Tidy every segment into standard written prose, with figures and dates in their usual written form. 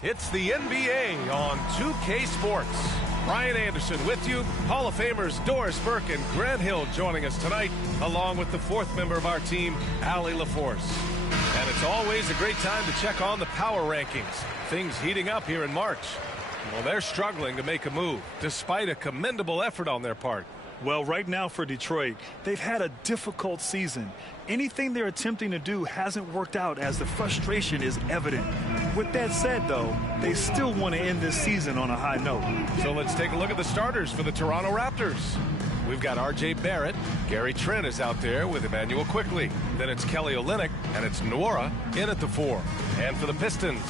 It's the NBA on 2K Sports. Brian Anderson with you. Hall of Famers Doris Burke and Grant Hill joining us tonight, along with the fourth member of our team, Allie LaForce. And it's always a great time to check on the power rankings. Things heating up here in March. Well, they're struggling to make a move, despite a commendable effort on their part. Well, right now for Detroit, they've had a difficult season. Anything they're attempting to do hasn't worked out as the frustration is evident. With that said, though, they still want to end this season on a high note. So let's take a look at the starters for the Toronto Raptors. We've got R.J. Barrett. Gary Trent is out there with Emmanuel Quickley. Then it's Kelly Olynyk, and it's Nwora in at the 4. And for the Pistons,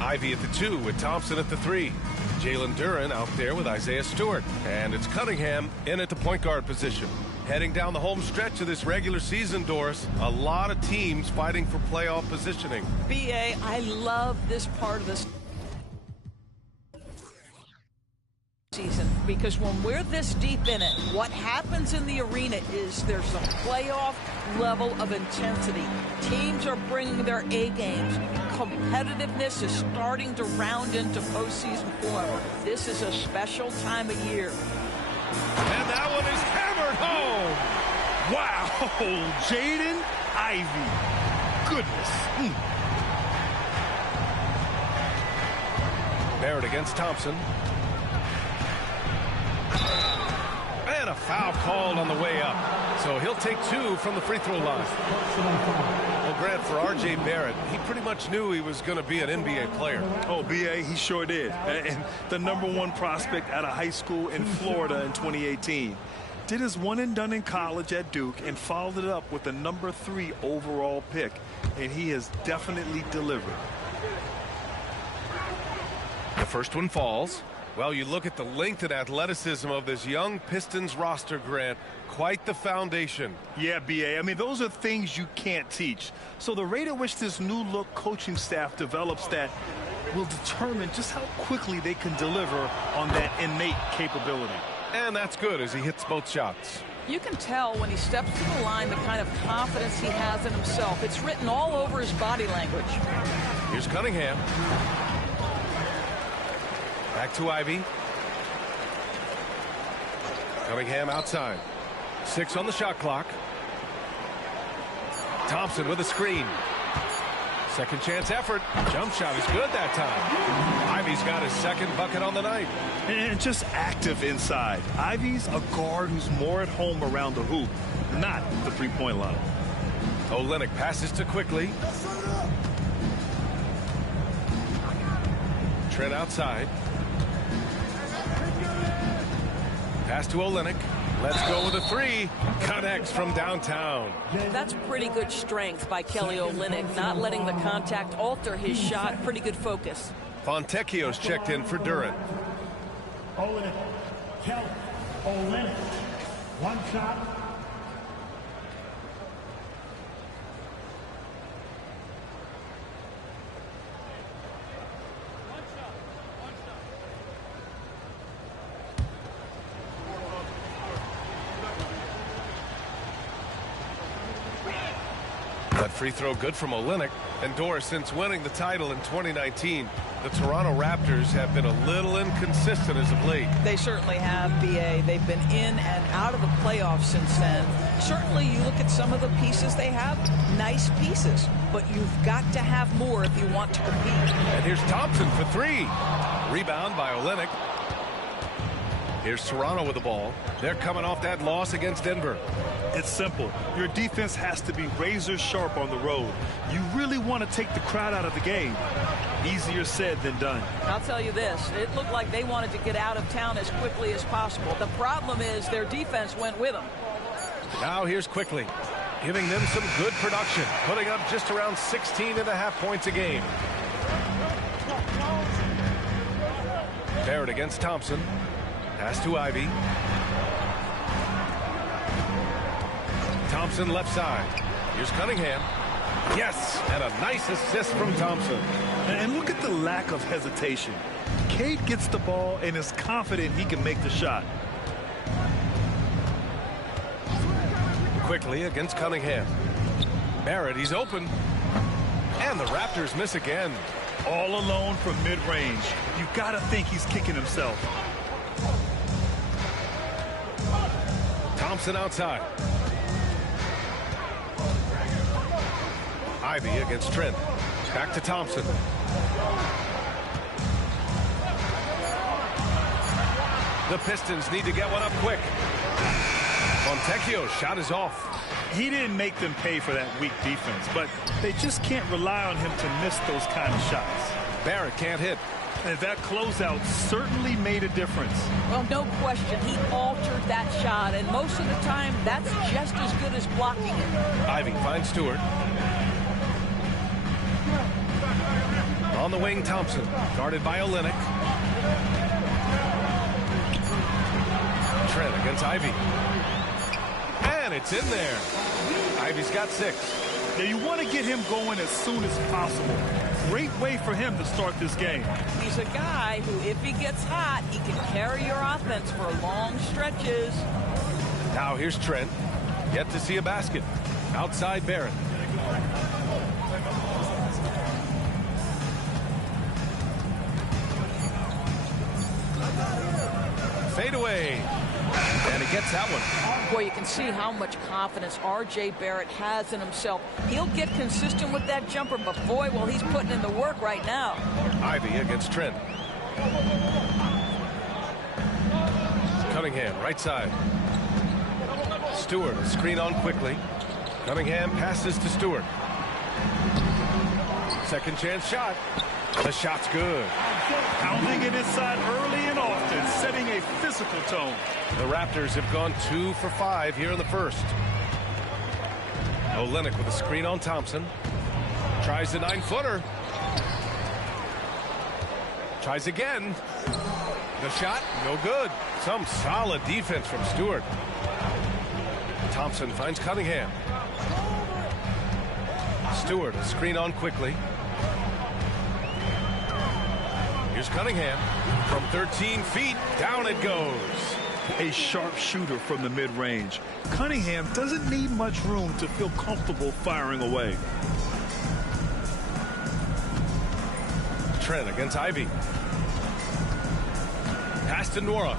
Ivy at the 2 with Thompson at the 3. Jalen Duren out there with Isaiah Stewart. And it's Cunningham in at the point guard position. Heading down the home stretch of this regular season, Doris, a lot of teams fighting for playoff positioning. B.A., I love this part of this season because when we're this deep in it, what happens in the arena is there's a playoff level of intensity. Teams are bringing their A games. Competitiveness is starting to round into postseason form. This is a special time of year. And that one is hammered home. Wow, Jaden Ivey. Goodness. Barrett against Thompson. And a foul called on the way up. So he'll take 2 from the free throw line. Well, Grant, for R.J. Barrett, he pretty much knew he was going to be an NBA player. Oh, B.A., he sure did. And the #1 prospect out of high school in Florida in 2018. Did his one and done in college at Duke and followed it up with the #3 overall pick. And he has definitely delivered. The first one falls. Well, you look at the length and athleticism of this young Pistons roster, Grant. Quite the foundation. Yeah, B.A. I mean, those are things you can't teach. So the rate at which this new look coaching staff develops that will determine just how quickly they can deliver on that innate capability. And that's good as he hits both shots. You can tell when he steps to the line the kind of confidence he has in himself. It's written all over his body language. Here's Cunningham. Back to Ivy. Cunningham outside. 6 on the shot clock. Thompson with a screen. Second chance effort. Jump shot is good that time. Ivy's got his second bucket on the night. And just active inside. Ivy's a guard who's more at home around the hoop, not the three-point line. Olynyk passes to Quickley. Trent outside. Pass to Olynyk. Let's go with a 3. Connects from downtown. That's pretty good strength by Kelly Olynyk, not letting the contact alter his shot. Pretty good focus. Fontecchio's checked in for Duren. Olynyk. Kelly Olynyk. One shot. That free throw good from Olynyk. And Doris, since winning the title in 2019, the Toronto Raptors have been a little inconsistent as of late. They certainly have, B.A. They've been in and out of the playoffs since then. Certainly, you look at some of the pieces they have, nice pieces, but you've got to have more if you want to compete. And here's Thompson for 3. Rebound by Olynyk. Here's Toronto with the ball. They're coming off that loss against Denver. It's simple. Your defense has to be razor sharp on the road. You really want to take the crowd out of the game. Easier said than done. I'll tell you this. It looked like they wanted to get out of town as quickly as possible. The problem is their defense went with them. Now here's Quickley, giving them some good production, putting up just around 16.5 points a game. Barrett against Thompson. Pass to Ivy. Thompson left side. Here's Cunningham. Yes, and a nice assist from Thompson. And look at the lack of hesitation. Cade gets the ball and is confident he can make the shot. Quickly against Cunningham. Barrett, he's open. And the Raptors miss again. All alone from mid-range. You got to think he's kicking himself. Thompson outside. Ivy against Trent. Back to Thompson. The Pistons need to get one up quick. Fontecchio's shot is off. He didn't make them pay for that weak defense, but they just can't rely on him to miss those kind of shots. Barrett can't hit. And that closeout certainly made a difference. Well, no question. He altered that shot, and most of the time, that's just as good as blocking it. Ivy finds Stewart. On the wing, Thompson, guarded by Olynyk. Trent against Ivy. And it's in there. Ivy's got 6. Now you want to get him going as soon as possible. Great way for him to start this game. He's a guy who, if he gets hot, he can carry your offense for long stretches. Now here's Trent. Yet to see a basket. Outside Barrett. Fade away. And he gets that one. Boy, you can see how much confidence R.J. Barrett has in himself. He'll get consistent with that jumper, but boy, well, he's putting in the work right now. Ivy against Trent. Cunningham, right side. Stewart, screen on quickly. Cunningham passes to Stewart. Second chance shot. The shot's good. Pounding it inside early and often, setting a physical tone. The Raptors have gone 2 for 5 here in the first. Olynyk with a screen on Thompson. Tries the 9-footer. Tries again. The shot, no good. Some solid defense from Stewart. Thompson finds Cunningham. Stewart, a screen on quickly. Here's Cunningham. From 13 feet, down it goes. A sharp shooter from the mid-range. Cunningham doesn't need much room to feel comfortable firing away. Trent against Ivy. Pass to Nwora.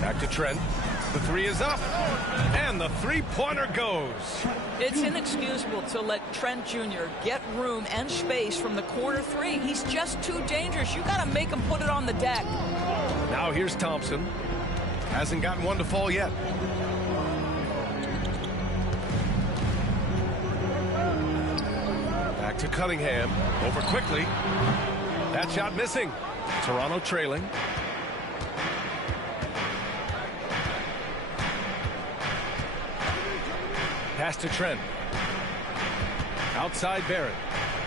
Back to Trent. The 3 is up. And the 3-pointer goes. It's inexcusable to let Trent Jr. get room and space from the corner 3. He's just too dangerous. You got to make him put it on the deck. Now here's Thompson. Hasn't gotten one to fall yet. Back to Cunningham. Over quickly. That shot missing. Toronto trailing. Pass to Trent. Outside Barrett.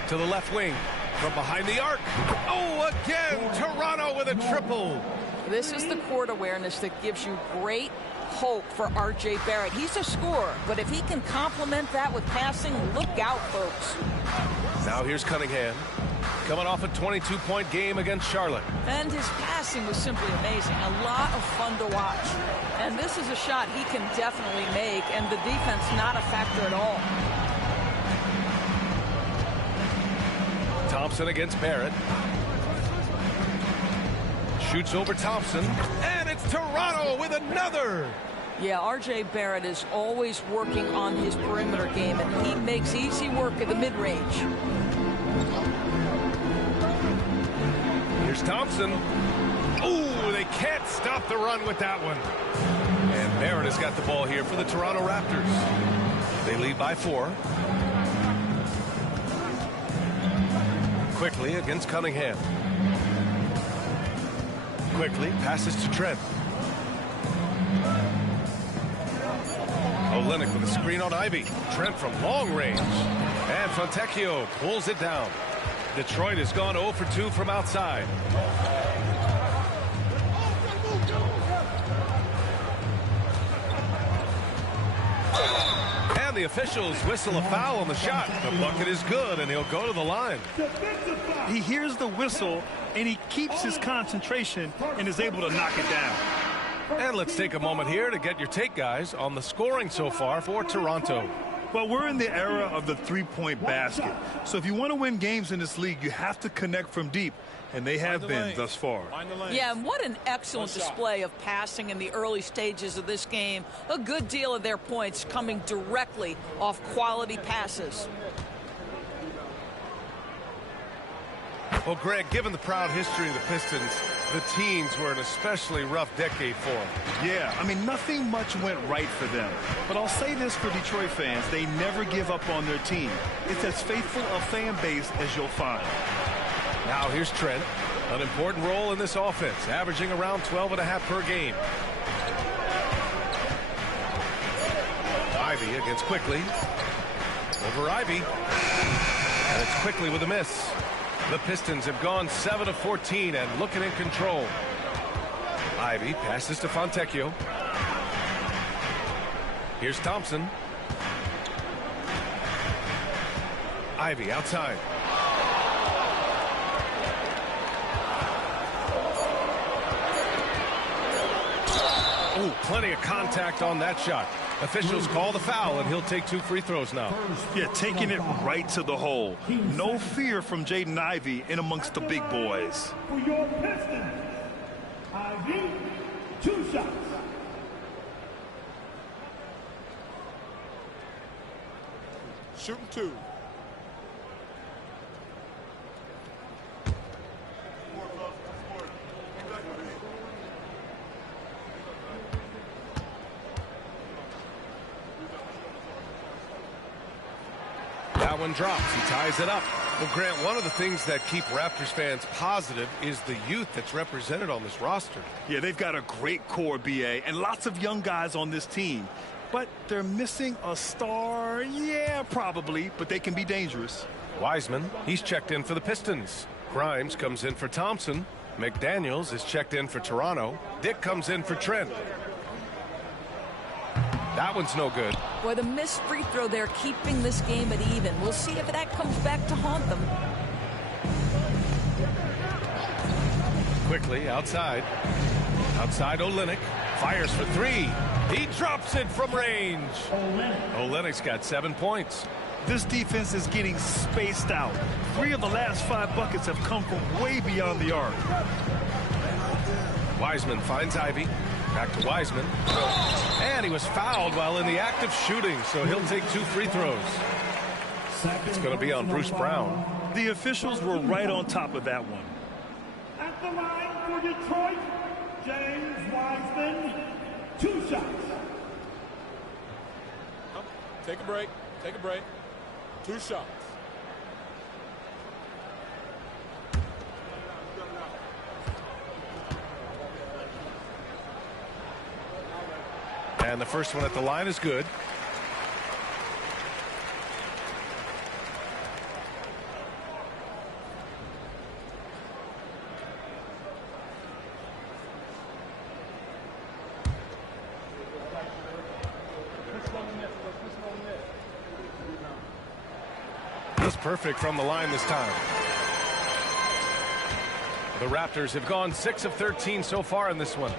To the left wing. From behind the arc. Oh, again! Toronto with a triple. This is the court awareness that gives you great hope for R.J. Barrett. He's a scorer, but if he can complement that with passing, look out, folks. Now here's Cunningham. Coming off a 22-point game against Charlotte. And his passing was simply amazing. A lot of fun to watch. And this is a shot he can definitely make, and the defense not a factor at all. Thompson against Barrett. Shoots over Thompson, and it's Toronto with another. Yeah, R.J. Barrett is always working on his perimeter game, and he makes easy work at the mid-range. Here's Thompson. Ooh, they can't stop the run with that one. And Barrett has got the ball here for the Toronto Raptors. They lead by 4. Quickly against Cunningham. Quickly passes to Trent. Olynyk with a screen on Ivy. Trent from long range. And Fontecchio pulls it down. Detroit has gone 0 for 2 from outside. And the officials whistle a foul on the shot. The bucket is good, and he'll go to the line. He hears the whistle, and he keeps his concentration and is able to knock it down. And let's take a moment here to get your take, guys, on the scoring so far for Toronto. Well, we're in the era of the three-point basket. So if you want to win games in this league, you have to connect from deep, and they have been thus far. Yeah, and what an excellent display of passing in the early stages of this game. A good deal of their points coming directly off quality passes. Well, Greg, given the proud history of the Pistons, the teens were an especially rough decade for them. Yeah, I mean, nothing much went right for them. But I'll say this for Detroit fans, they never give up on their team. It's as faithful a fan base as you'll find. Now here's Trent, an important role in this offense, averaging around 12.5 per game. Ivy against Quickly. Over Ivy. And it's Quickly with a miss. The Pistons have gone 7 of 14 and looking in control. Ivy passes to Fontecchio. Here's Thompson. Ivy outside. Oh, plenty of contact on that shot. Officials call the foul, and he'll take 2 free throws now. Yeah, taking it right to the hole. No fear from Jaden Ivey in amongst the big boys. For your Pistons, Ivy, 2 shots. Shooting 2. That one drops. He ties it up. Well, Grant, one of the things that keep Raptors fans positive is the youth that's represented on this roster. Yeah, they've got a great core, BA, and lots of young guys on this team. But they're missing a star. Yeah, probably, but they can be dangerous. Wiseman, he's checked in for the Pistons. Grimes comes in for Thompson. McDaniels is checked in for Toronto. Dick comes in for Trent. That one's no good. Boy, the missed free throw there keeping this game at even. We'll see if that comes back to haunt them. Quickly outside. Outside Olynyk. Fires for 3. He drops it from range. Olynyk's got 7 points. This defense is getting spaced out. 3 of the last 5 buckets have come from way beyond the arc. Wiseman finds Ivy. Back to Wiseman. And he was fouled while in the act of shooting, so he'll take 2 free throws. It's going to be on Bruce Brown. The officials were right on top of that one. At the line for Detroit, James Wiseman, 2 shots. Take a break. Take a break. 2 shots. And the first one at the line is good. That's perfect from the line this time. The Raptors have gone 6 of 13 so far in this one.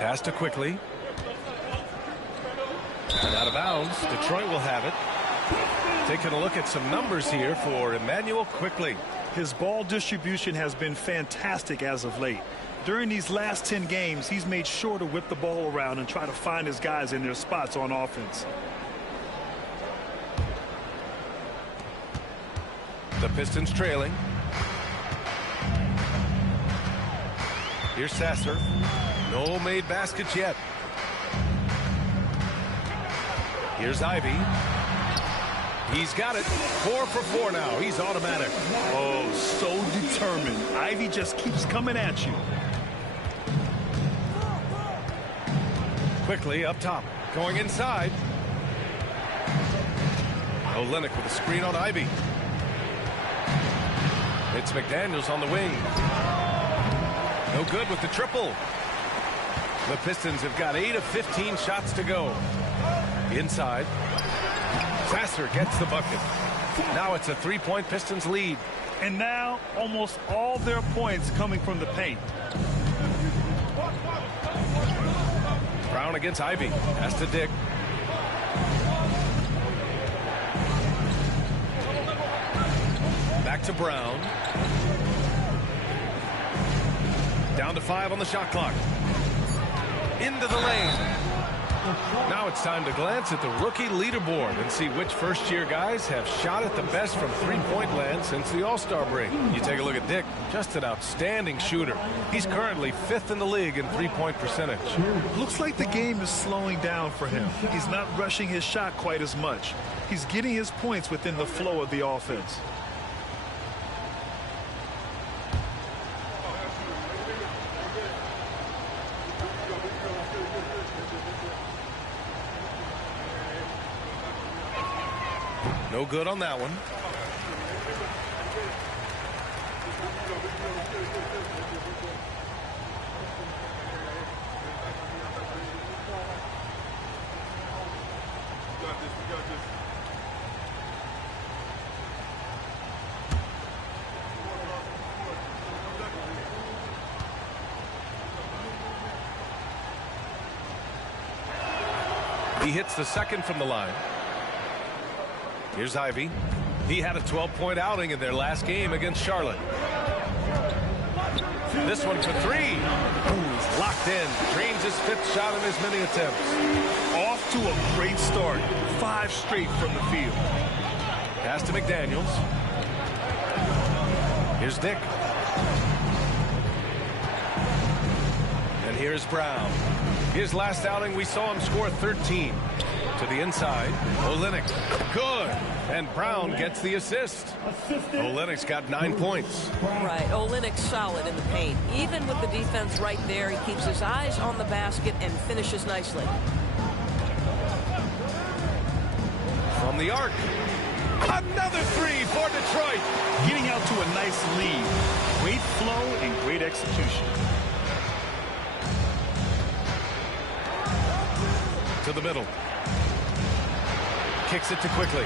Pass to Quickly. And out of bounds. Detroit will have it. Taking a look at some numbers here for Immanuel Quickly. His ball distribution has been fantastic as of late. During these last 10 games, he's made sure to whip the ball around and try to find his guys in their spots on offense. The Pistons trailing. Here's Sasser. No made baskets yet. Here's Ivy. He's got it. 4 for 4 now. He's automatic. Oh, so determined. Ivy just keeps coming at you. Quickly up top. Going inside. Olynyk with a screen on Ivy. It's McDaniels on the wing. No good with the triple. The Pistons have got 8 of 15 shots to go. Inside. Sasser gets the bucket. Now it's a 3-point Pistons lead. And now almost all their points coming from the paint. Brown against Ivy. Pass to Dick. Back to Brown. Down to 5 on the shot clock. Into the lane. Now it's time to glance at the rookie leaderboard and see which first-year guys have shot it the best from three-point land since the All-Star break. You take a look at Dick, just an outstanding shooter. He's currently 5th in the league in three-point percentage. Looks like the game is slowing down for him. He's not rushing his shot quite as much. He's getting his points within the flow of the offense. No good on that one. He hits the second from the line. Here's Ivy. He had a 12-point outing in their last game against Charlotte. This one for 3. Ooh, locked in. Drains his 5th shot in as many attempts. Off to a great start. 5 straight from the field. Pass to McDaniels. Here's Dick. And here's Brown. His last outing, we saw him score 13. To the inside, Olynyk, good, and Brown gets the assist. Olynyk's got 9 points. Right, Olynyk's solid in the paint. Even with the defense right there, he keeps his eyes on the basket and finishes nicely. From the arc, another 3 for Detroit. Getting out to a nice lead. Great flow and great execution. To the middle. Kicks it to Quickly.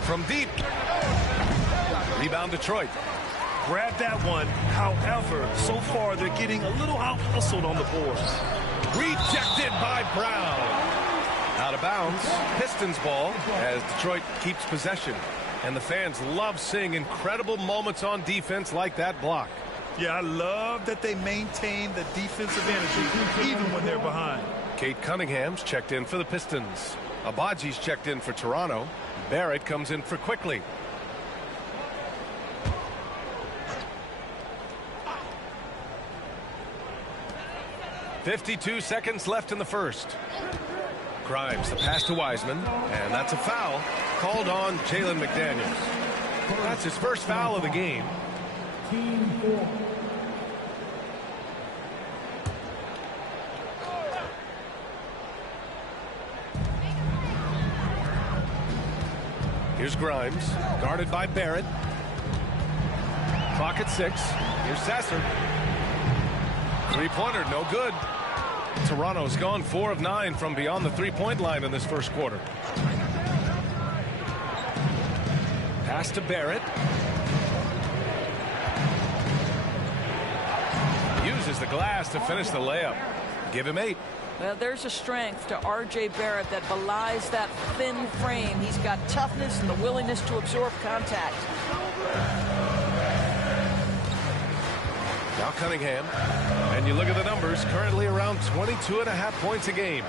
From deep. Rebound Detroit. Grab that one. However, so far they're getting a little out-hustled on the boards. Rejected by Brown. Out of bounds. Pistons ball as Detroit keeps possession. And the fans love seeing incredible moments on defense like that block. Yeah, I love that they maintain the defensive energy even when they're behind. Kate Cunningham's checked in for the Pistons. Abaji's checked in for Toronto. Barrett comes in for Quickly. .52 seconds left in the first. Grimes, the pass to Wiseman, and that's a foul called on Jalen McDaniels. That's his first foul of the game. Team 4. Here's Grimes, guarded by Barrett. Clock at 6. Here's Sasser. Three-pointer, no good. Toronto's gone 4 of 9 from beyond the three-point line in this first quarter. Pass to Barrett. Uses the glass to finish the layup. Give him 8. Well, there's a strength to R.J. Barrett that belies that thin frame. He's got toughness and the willingness to absorb contact. Now Cunningham. And you look at the numbers, currently around 22.5 points a game.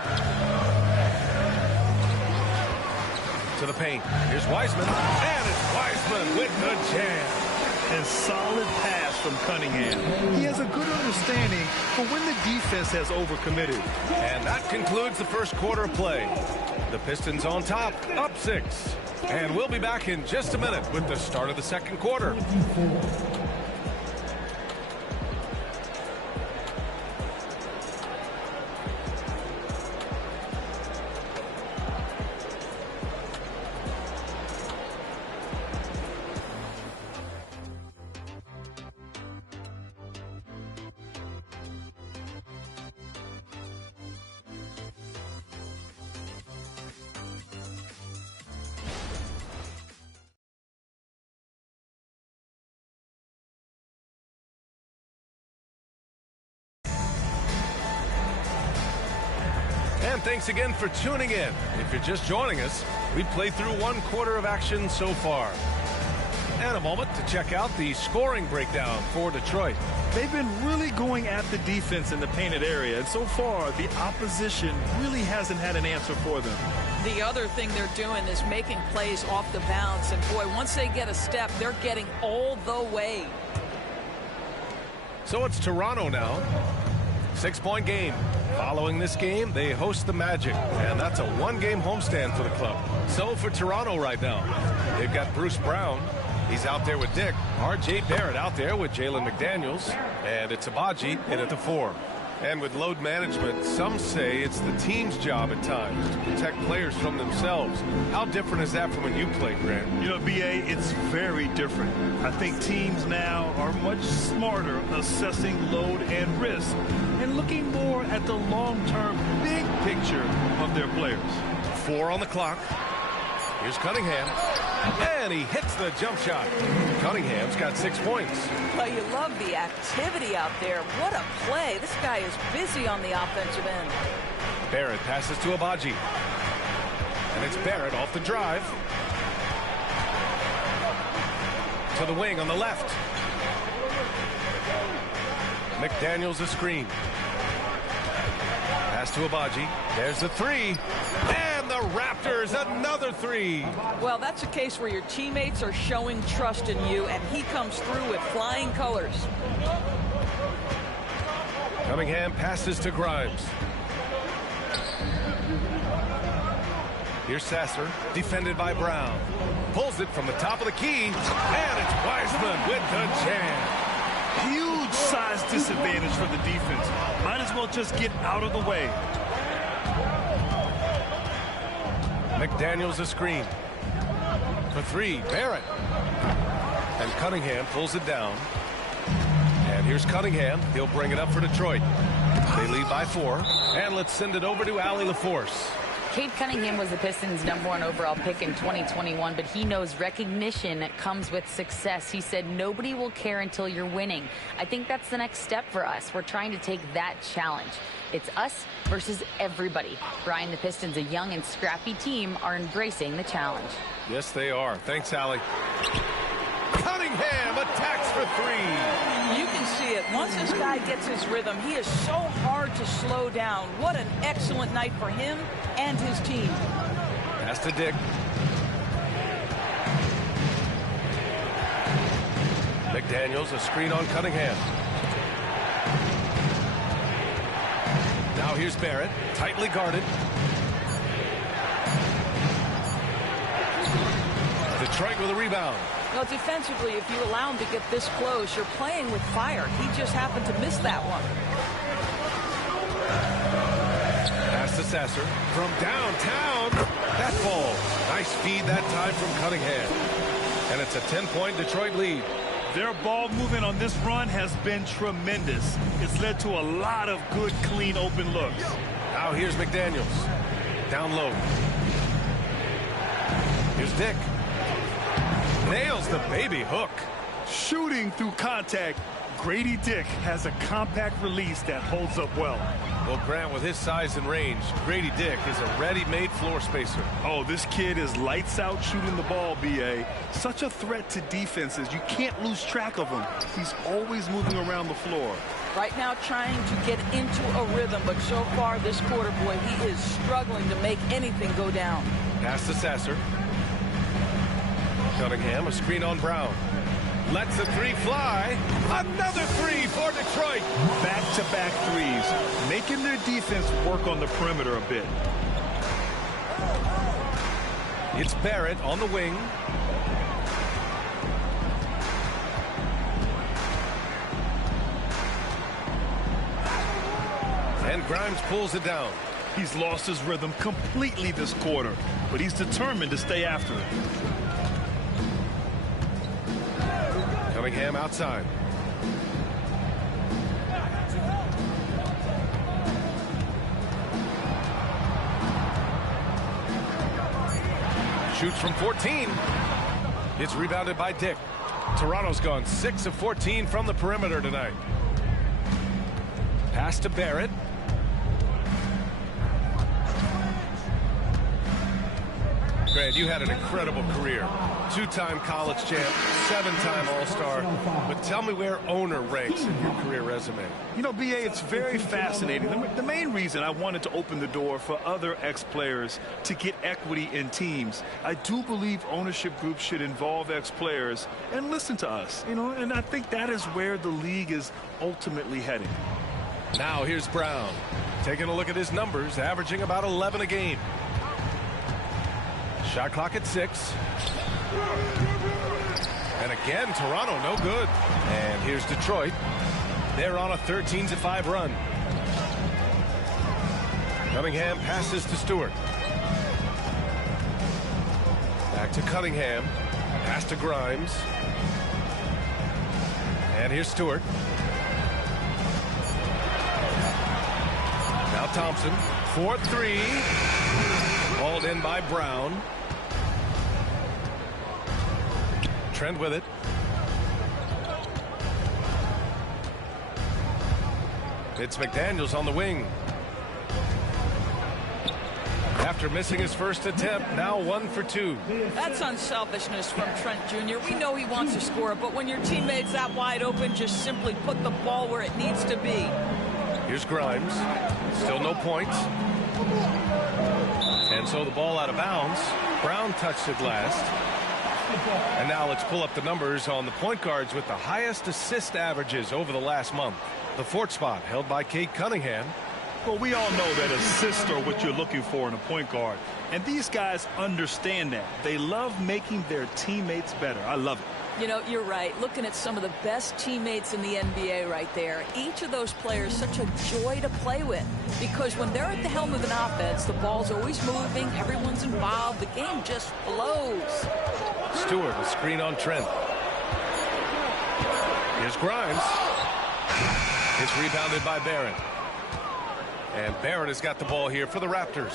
To the paint. Here's Wiseman. And it's Wiseman with the jam. And solid pass from Cunningham. He has a good understanding for when the defense has overcommitted. And that concludes the first quarter of play. The Pistons on top, up 6. And we'll be back in just a minute with the start of the second quarter. And thanks again for tuning in. If you're just joining us, we've played through 1/4 of action so far. And a moment to check out the scoring breakdown for Detroit. They've been really going at the defense in the painted area, and so far the opposition really hasn't had an answer for them. The other thing they're doing is making plays off the bounce, and boy, once they get a step, they're getting all the way. So it's Toronto now. 6-point game. Following this game, they host the Magic, and that's a 1-game homestand for the club. So for Toronto right now, they've got Bruce Brown. He's out there with Dick. R.J. Barrett out there with Jalen McDaniels. And it's Abaji in at the 4. And with load management, some say it's the team's job at times to protect players from themselves. How different is that from when you played, Grant? You know, B.A., it's very different. I think teams now are much smarter assessing load and risk and looking more at the long-term big picture of their players. 4 on the clock. Here's Cunningham. And he hits the jump shot. Cunningham's got 6 points. Well, you love the activity out there. What a play. This guy is busy on the offensive end. Barrett passes to Abaji. And it's Barrett off the drive. To the wing on the left. McDaniels a screen. Pass to Abaji. There's the 3. And the Raptors another 3. Well, that's a case where your teammates are showing trust in you, and he comes through with flying colors. Cunningham passes to Grimes. Here's Sasser, defended by Brown. Pulls it from the top of the key, and it's Wiseman with the jam. Huge size disadvantage for the defense. Might as well just get out of the way. McDaniels a screen. For 3, Barrett. And Cunningham pulls it down. And here's Cunningham. He'll bring it up for Detroit. They lead by 4. And let's send it over to Allie LaForce. Cade Cunningham was the Pistons' #1 overall pick in 2021, but he knows recognition comes with success. He said, nobody will care until you're winning. I think that's the next step for us. We're trying to take that challenge. It's us versus everybody. Brian, the Pistons, a young and scrappy team, are embracing the challenge. Yes, they are. Thanks, Allie. Cunningham attacks for 3. You can see it. Once this guy gets his rhythm, he is so hard to slow down. What an excellent night for him and his team. Pass to Dick. McDaniels a screen on Cunningham. Now here's Barrett, tightly guarded. Detroit with a rebound. Well, defensively, if you allow him to get this close, you're playing with fire. He just happened to miss that one. Pass to Sasser from downtown. That ball. Nice feed that time from Cunningham. And it's a 10-point Detroit lead. Their ball movement on this run has been tremendous. It's led to a lot of good, clean, open looks. Now here's McDaniels. Down low. Here's Dick. Nails the baby hook. Shooting through contact, Grady Dick has a compact release that holds up well. Well, Grant, with his size and range, Grady Dick is a ready-made floor spacer. Oh, this kid is lights out shooting the ball, B.A. Such a threat to defenses. You can't lose track of him. He's always moving around the floor. Right now trying to get into a rhythm, but so far this quarter, boy, he is struggling to make anything go down. Pass to Sasser. Cunningham, a screen on Brown. Lets the 3 fly. Another 3 for Detroit. Back-to-back threes, making their defense work on the perimeter a bit. It's Barrett on the wing. And Grimes pulls it down. He's lost his rhythm completely this quarter, but he's determined to stay after it. Cunningham outside. Shoots from 14. It's rebounded by Dick. Toronto's gone 6 of 14 from the perimeter tonight. Pass to Barrett. Grant, you had an incredible career. 2-time college champ, 7-time All-Star. But tell me where owner ranks in your career resume. You know, B.A., it's very fascinating. The main reason I wanted to open the door for other ex-players to get equity in teams, I do believe ownership groups should involve ex-players and listen to us, you know, and I think that is where the league is ultimately heading. Now here's Brown. Taking a look at his numbers, averaging about 11 a game. Shot clock at 6. And again, Toronto no good. And here's Detroit. They're on a 13-5 run. Cunningham passes to Stewart. Back to Cunningham. Pass to Grimes. And here's Stewart. Now Thompson. 4-3. Hauled in by Brown. Trent with it. It's McDaniels on the wing. After missing his first attempt, now 1 for 2. That's unselfishness from Trent Jr. We know he wants to score, but when your teammate's that wide open, just simply put the ball where it needs to be. Here's Grimes. Still no points. And so the ball out of bounds. Brown touched it last. And now let's pull up the numbers on the point guards with the highest assist averages over the last month. The 4th spot held by Cade Cunningham. Well, we all know that assists are what you're looking for in a point guard. And these guys understand that. They love making their teammates better. I love it. You know, you're right. Looking at some of the best teammates in the NBA right there. Each of those players such a joy to play with. Because when they're at the helm of an offense, the ball's always moving. Everyone's involved. The game just flows. Stewart, a screen on Trent. Here's Grimes. It's rebounded by Barrett. And Barrett has got the ball here for the Raptors.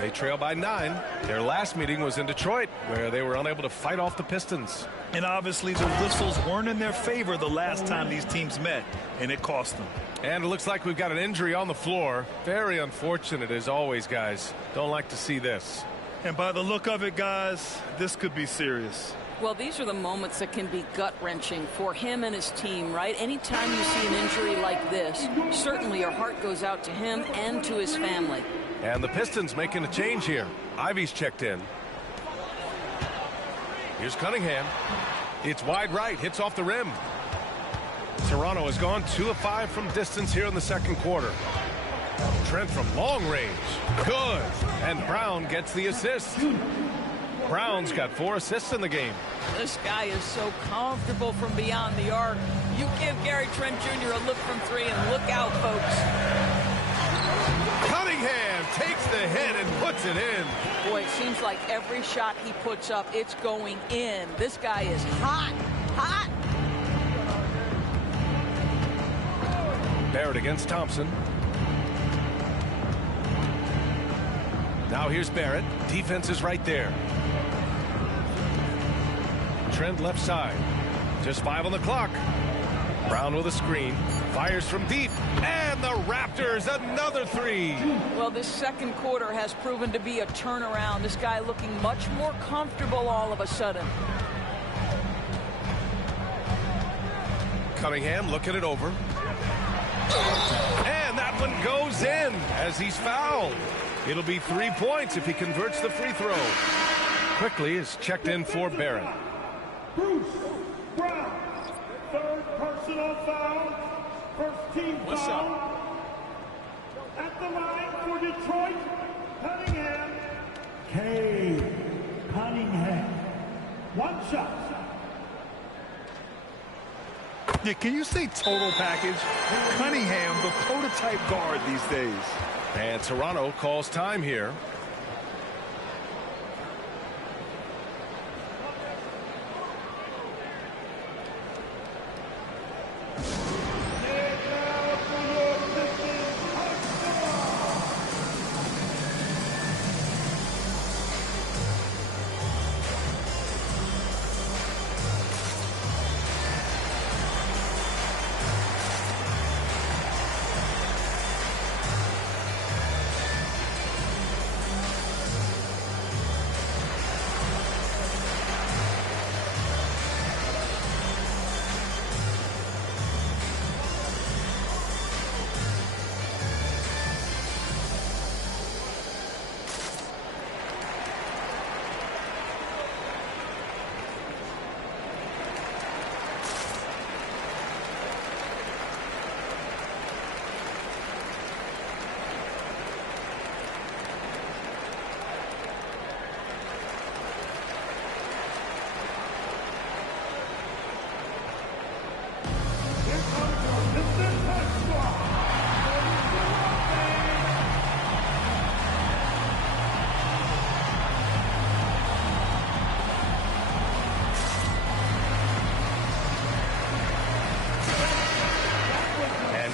They trail by 9. Their last meeting was in Detroit, where they were unable to fight off the Pistons. And obviously the whistles weren't in their favor the last time these teams met, and it cost them. And it looks like we've got an injury on the floor. Very unfortunate as always, guys. Don't like to see this. And by the look of it, guys, this could be serious. Well, these are the moments that can be gut-wrenching for him and his team, right? Anytime you see an injury like this, certainly your heart goes out to him and to his family. And the Pistons making a change here. Ivy's checked in. Here's Cunningham. It's wide right, hits off the rim. Toronto has gone 2 of 5 from distance here in the second quarter. Trent from long range. Good. And Brown gets the assist. Brown's got 4 assists in the game. This guy is so comfortable from beyond the arc. You give Gary Trent Jr. a look from 3 and look out, folks. Cunningham takes the hit and puts it in. Boy, it seems like every shot he puts up, it's going in. This guy is hot, hot. Barrett against Thompson. Now here's Barrett. Defense is right there. Trent left side. Just 5 on the clock. Brown with a screen. Fires from deep. And the Raptors another 3. Well, this second quarter has proven to be a turnaround. This guy looking much more comfortable all of a sudden. Cunningham looking it over. And that one goes in as he's fouled. It'll be 3 points if he converts the free throw. Quickly is checked in for Barrett. Bruce Brown, 3rd personal foul, 1st team What's foul. up? At the line for Detroit, Cunningham. Cade Cunningham. 1 shot. Yeah, can you say total package? Cunningham, the prototype guard these days. And Toronto calls time here.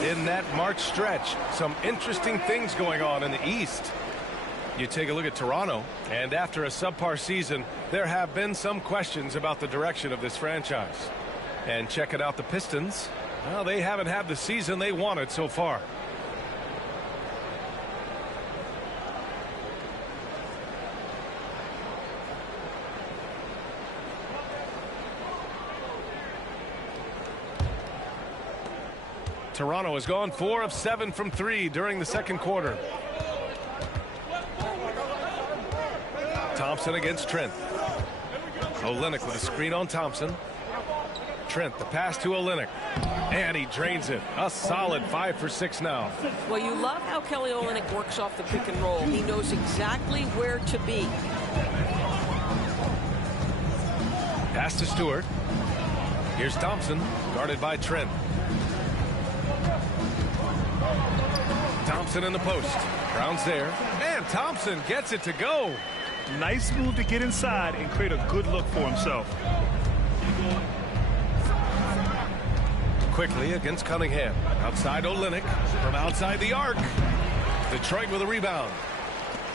in that March stretch. Some interesting things going on in the East. You take a look at Toronto, and after a subpar season, there have been some questions about the direction of this franchise. And checking out the Pistons, well, they haven't had the season they wanted so far. Toronto has gone 4 of 7 from 3 during the second quarter. Thompson against Trent. Olynyk with a screen on Thompson. Trent, the pass to Olynyk. And he drains it. A solid 5 for 6 now. Well, you love how Kelly Olynyk works off the pick and roll. He knows exactly where to be. Pass to Stewart. Here's Thompson, guarded by Trent. Thompson in the post. Brown's there. And Thompson gets it to go. Nice move to get inside and create a good look for himself. Quickly against Cunningham. Outside Olynyk from outside the arc. Detroit with a rebound.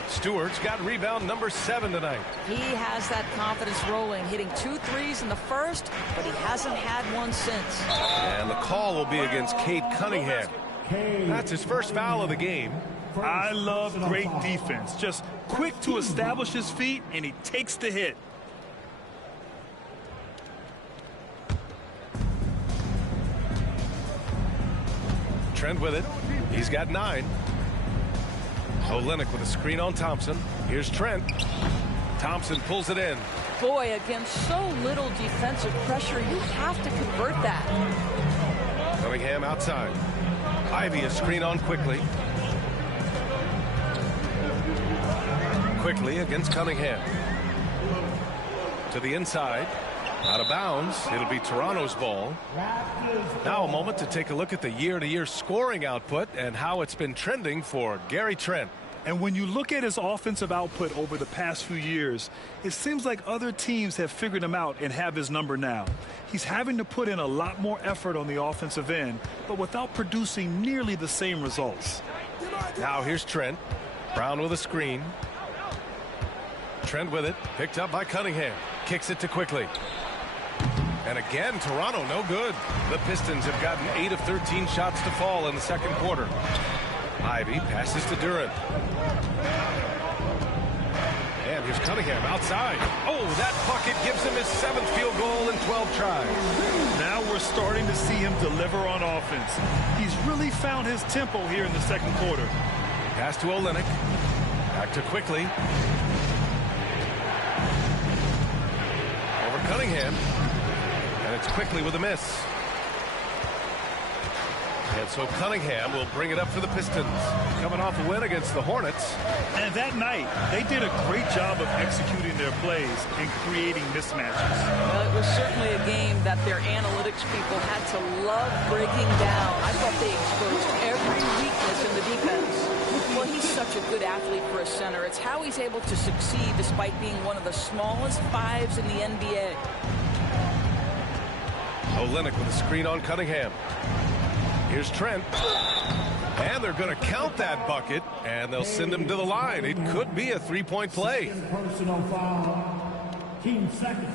Stewart's got rebound number 7 tonight. He has that confidence rolling, hitting 2 threes in the first, but he hasn't had one since. And the call will be against Cade Cunningham. That's his first foul of the game. I love great defense. Just quick to establish his feet, and he takes the hit. Trent with it. He's got 9. Olynyk with a screen on Thompson. Here's Trent. Thompson pulls it in. Boy, against so little defensive pressure, you have to convert that. Cunningham outside. Ivy a screen on Quickly. Quickly against Cunningham. To the inside. Out of bounds. It'll be Toronto's ball. Now a moment to take a look at the year-to-year scoring output and how it's been trending for Gary Trent. And when you look at his offensive output over the past few years, it seems like other teams have figured him out and have his number now. He's having to put in a lot more effort on the offensive end, but without producing nearly the same results. Now here's Trent. Brown with a screen. Trent with it. Picked up by Cunningham. Kicks it to Quickly. And again, Toronto no good. The Pistons have gotten 8 of 13 shots to fall in the second quarter. Ivy passes to Durant. And here's Cunningham outside. Oh, that bucket gives him his 7th field goal in 12 tries. Now we're starting to see him deliver on offense. He's really found his tempo here in the second quarter. Pass to Olynyk. Back to Quickly. Over Cunningham. And it's Quickly with a miss. And so Cunningham will bring it up for the Pistons. Coming off a win against the Hornets. And that night, they did a great job of executing their plays and creating mismatches. Well, it was certainly a game that their analytics people had to love breaking down. I thought they exposed every weakness in the defense. Well, he's such a good athlete for a center. It's how he's able to succeed despite being one of the smallest 5s in the NBA. Olynyk with a screen on Cunningham. Here's Trent. And they're going to count that bucket, and they'll send him to the line. It could be a 3-point play. Personal foul. Team second.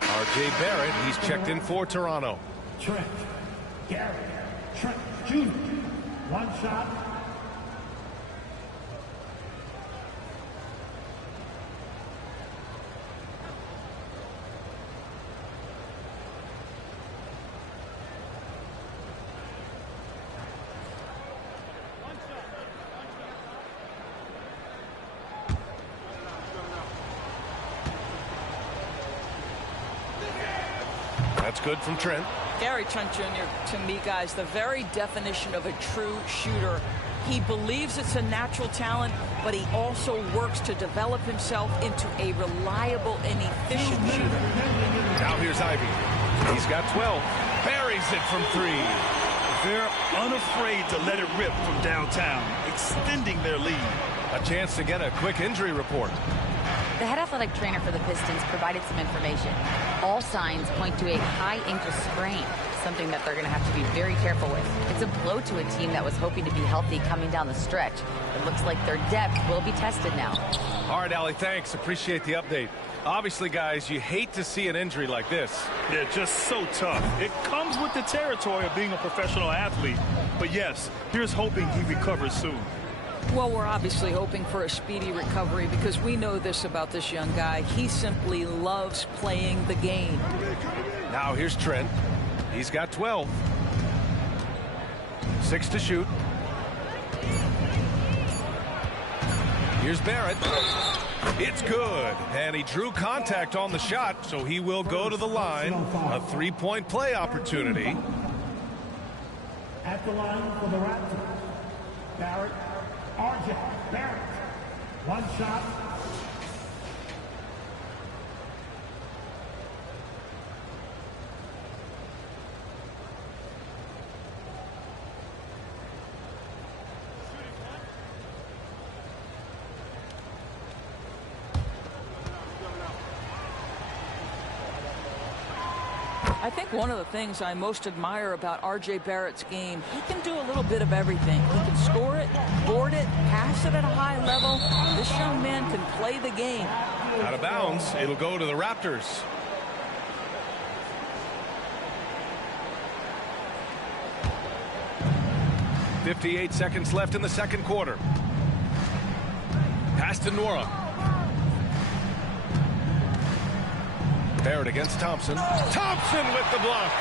R.J. Barrett, he's checked in for Toronto. Trent. Garrett. Trent Jr. One shot. That's good from Trent. Gary Trent Jr., to me, guys, the very definition of a true shooter. He believes it's a natural talent, but he also works to develop himself into a reliable and efficient shooter. Now here's Ivy. He's got 12. Buries it from 3. They're unafraid to let it rip from downtown, extending their lead. A chance to get a quick injury report. The head athletic trainer for the Pistons provided some information. All signs point to a high ankle sprain. something that they're going to have to be very careful with. It's a blow to a team that was hoping to be healthy coming down the stretch. It looks like their depth will be tested now. All right, Allie, thanks. Appreciate the update. Obviously, guys, you hate to see an injury like this. They're just so tough. It comes with the territory of being a professional athlete. But yes, here's hoping he recovers soon. Well, we're obviously hoping for a speedy recovery because we know this about this young guy. He simply loves playing the game. Now here's Trent. He's got 12. 6 to shoot. Here's Barrett. It's good. And he drew contact on the shot, so he will go to the line. A three-point play opportunity. At the line for the Raptors, Barrett, RJ Barrett. One shot. I think one of the things I most admire about R.J. Barrett's game, he can do a little bit of everything. He can score it, board it, pass it at a high level. This young man can play the game. Out of bounds. It'll go to the Raptors. .58 seconds left in the second quarter. Pass to Nora. Barrett against Thompson. Thompson with the block.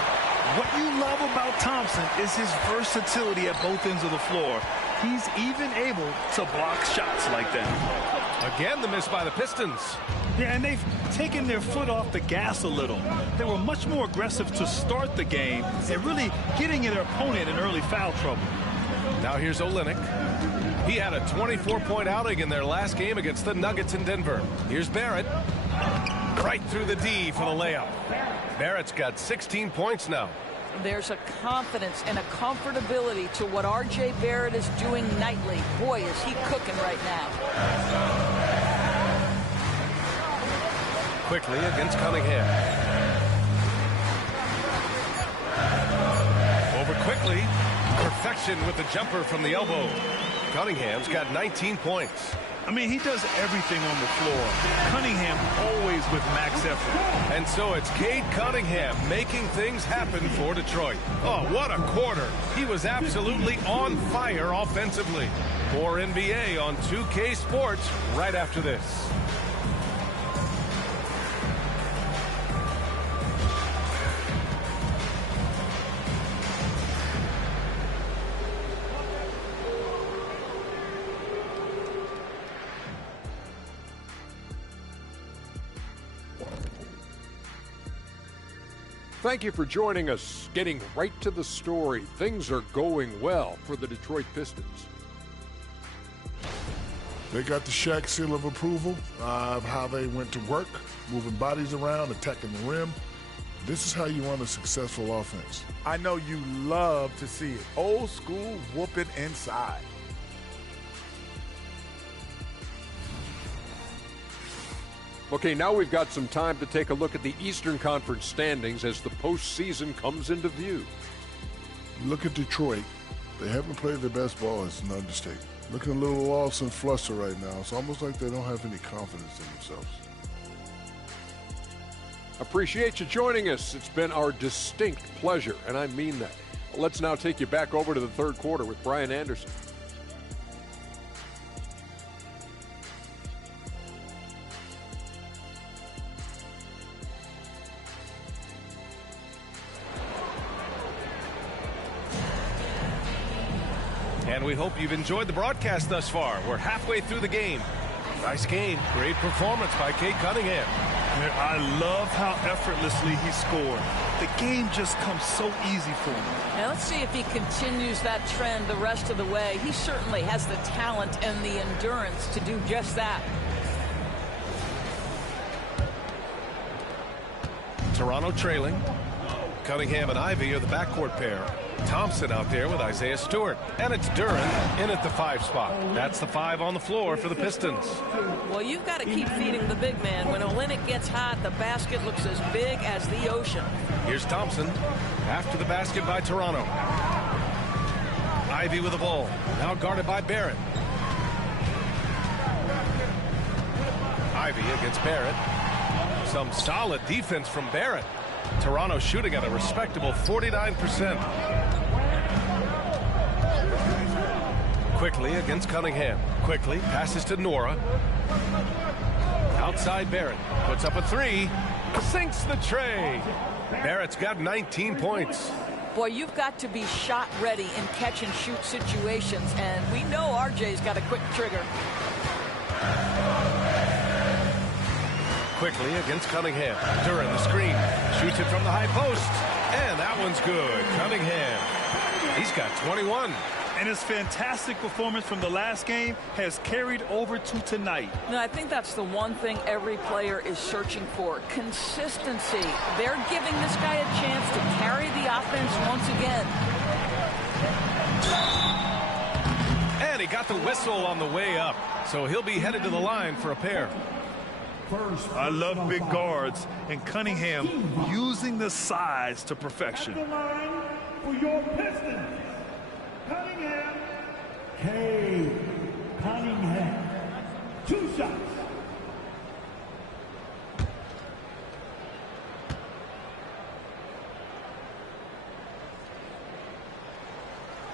What you love about Thompson is his versatility at both ends of the floor. He's even able to block shots like that. Again, the miss by the Pistons. Yeah, and they've taken their foot off the gas a little. They were much more aggressive to start the game and really getting their opponent in early foul trouble. Now here's Olynyk. He had a 24-point outing in their last game against the Nuggets in Denver. Here's Barrett. Right through the D for the layup. Barrett's got 16 points now. There's a confidence and a comfortability to what R.J. Barrett is doing nightly. Boy, is he cooking right now. Quickly against Cunningham. Over quickly. Perfection with the jumper from the elbow. Cunningham's got 19 points. I mean, he does everything on the floor. Cunningham always with max effort. And so it's Cade Cunningham making things happen for Detroit. Oh, what a quarter. He was absolutely on fire offensively. More NBA on 2K Sports right after this. Thank you for joining us. Getting right to the story. Things are going well for the Detroit Pistons. They got the Shaq seal of approval of how they went to work, moving bodies around, attacking the rim. This is how you run a successful offense. I know you love to see it. Old school whooping inside. Okay, now we've got some time to take a look at the Eastern Conference standings as the postseason comes into view. Look at Detroit. They haven't played their best ball. It's an understatement. Looking a little lost and flustered right now. It's almost like they don't have any confidence in themselves. Appreciate you joining us. It's been our distinct pleasure, and I mean that. Let's now take you back over to the third quarter with Brian Anderson. And we hope you've enjoyed the broadcast thus far. We're halfway through the game. Nice game. Great performance by Cade Cunningham. I love how effortlessly he scored. The game just comes so easy for him. Now let's see if he continues that trend the rest of the way. He certainly has the talent and the endurance to do just that. Toronto trailing. Cunningham and Ivy are the backcourt pair. Thompson out there with Isaiah Stewart. And it's Duren in at the 5 spot. That's the 5 on the floor for the Pistons. Well, you've got to keep feeding the big man. When Olynyk gets hot, the basket looks as big as the ocean. Here's Thompson after the basket by Toronto. Ivy with the ball. Now guarded by Barrett. Ivy against Barrett. Some solid defense from Barrett. Toronto shooting at a respectable 49%. Quickly against Cunningham. Quickly passes to Nora. Outside Barrett. Puts up a 3. Sinks the tray. Barrett's got 19 points. Boy, you've got to be shot ready in catch and shoot situations. And we know RJ's got a quick trigger. Quickly against Cunningham. Duren the screen. Shoots it from the high post. And that one's good. Cunningham. He's got 21. And his fantastic performance from the last game has carried over to tonight. No, I think that's the one thing every player is searching for. Consistency. They're giving this guy a chance to carry the offense once again. And he got the whistle on the way up. So he'll be headed to the line for a pair. I love big guards, and Cunningham using the size to perfection. At the line for your Pistons, Cunningham. Hey, Cunningham. 2 shots.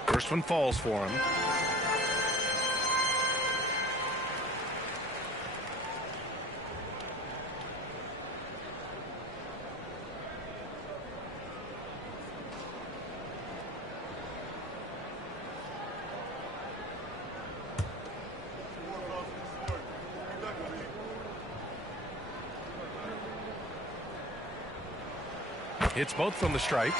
First one falls for him. Hits both from the stripe.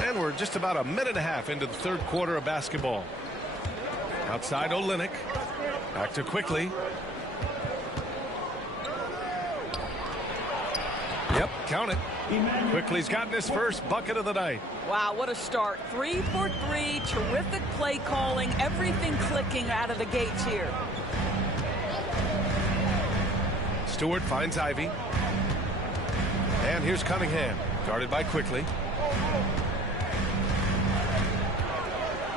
And we're just about a minute and a half into the third quarter of basketball. Outside Olynyk. Back to Quickly. Yep, count it. Quickly's gotten his first bucket of the night. Wow, what a start. 3 for 3. Terrific play calling. Everything clicking out of the gates here. Stewart finds Ivy. And here's Cunningham, guarded by Quickly.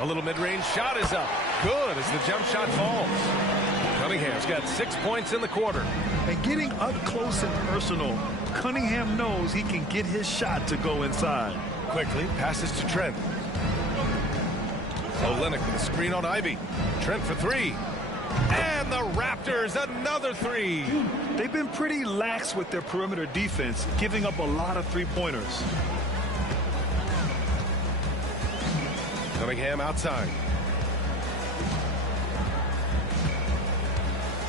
A little mid-range shot is up. Good as the jump shot falls. Cunningham's got 6 points in the quarter. And getting up close and personal, Cunningham knows he can get his shot to go inside. Quickly passes to Trent. Olynyk with a screen on Ivy. Trent for 3. And the Raptors, another 3. They've been pretty lax with their perimeter defense, giving up a lot of three-pointers. Cunningham outside.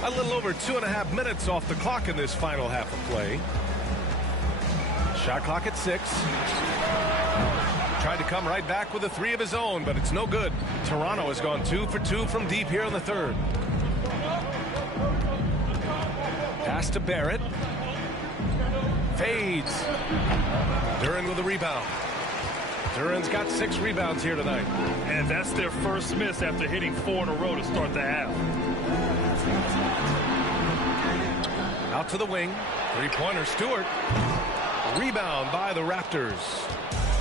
A little over 2.5 minutes off the clock in this final half of play. Shot clock at 6. Tried to come right back with a 3 of his own, but it's no good. Toronto has gone 2 for 2 from deep here in the third. Pass to Barrett. Fades. Duren with a rebound. Duren's got 6 rebounds here tonight. And that's their first miss after hitting 4 in a row to start the half. Out to the wing. 3-pointer Stewart. Rebound by the Raptors.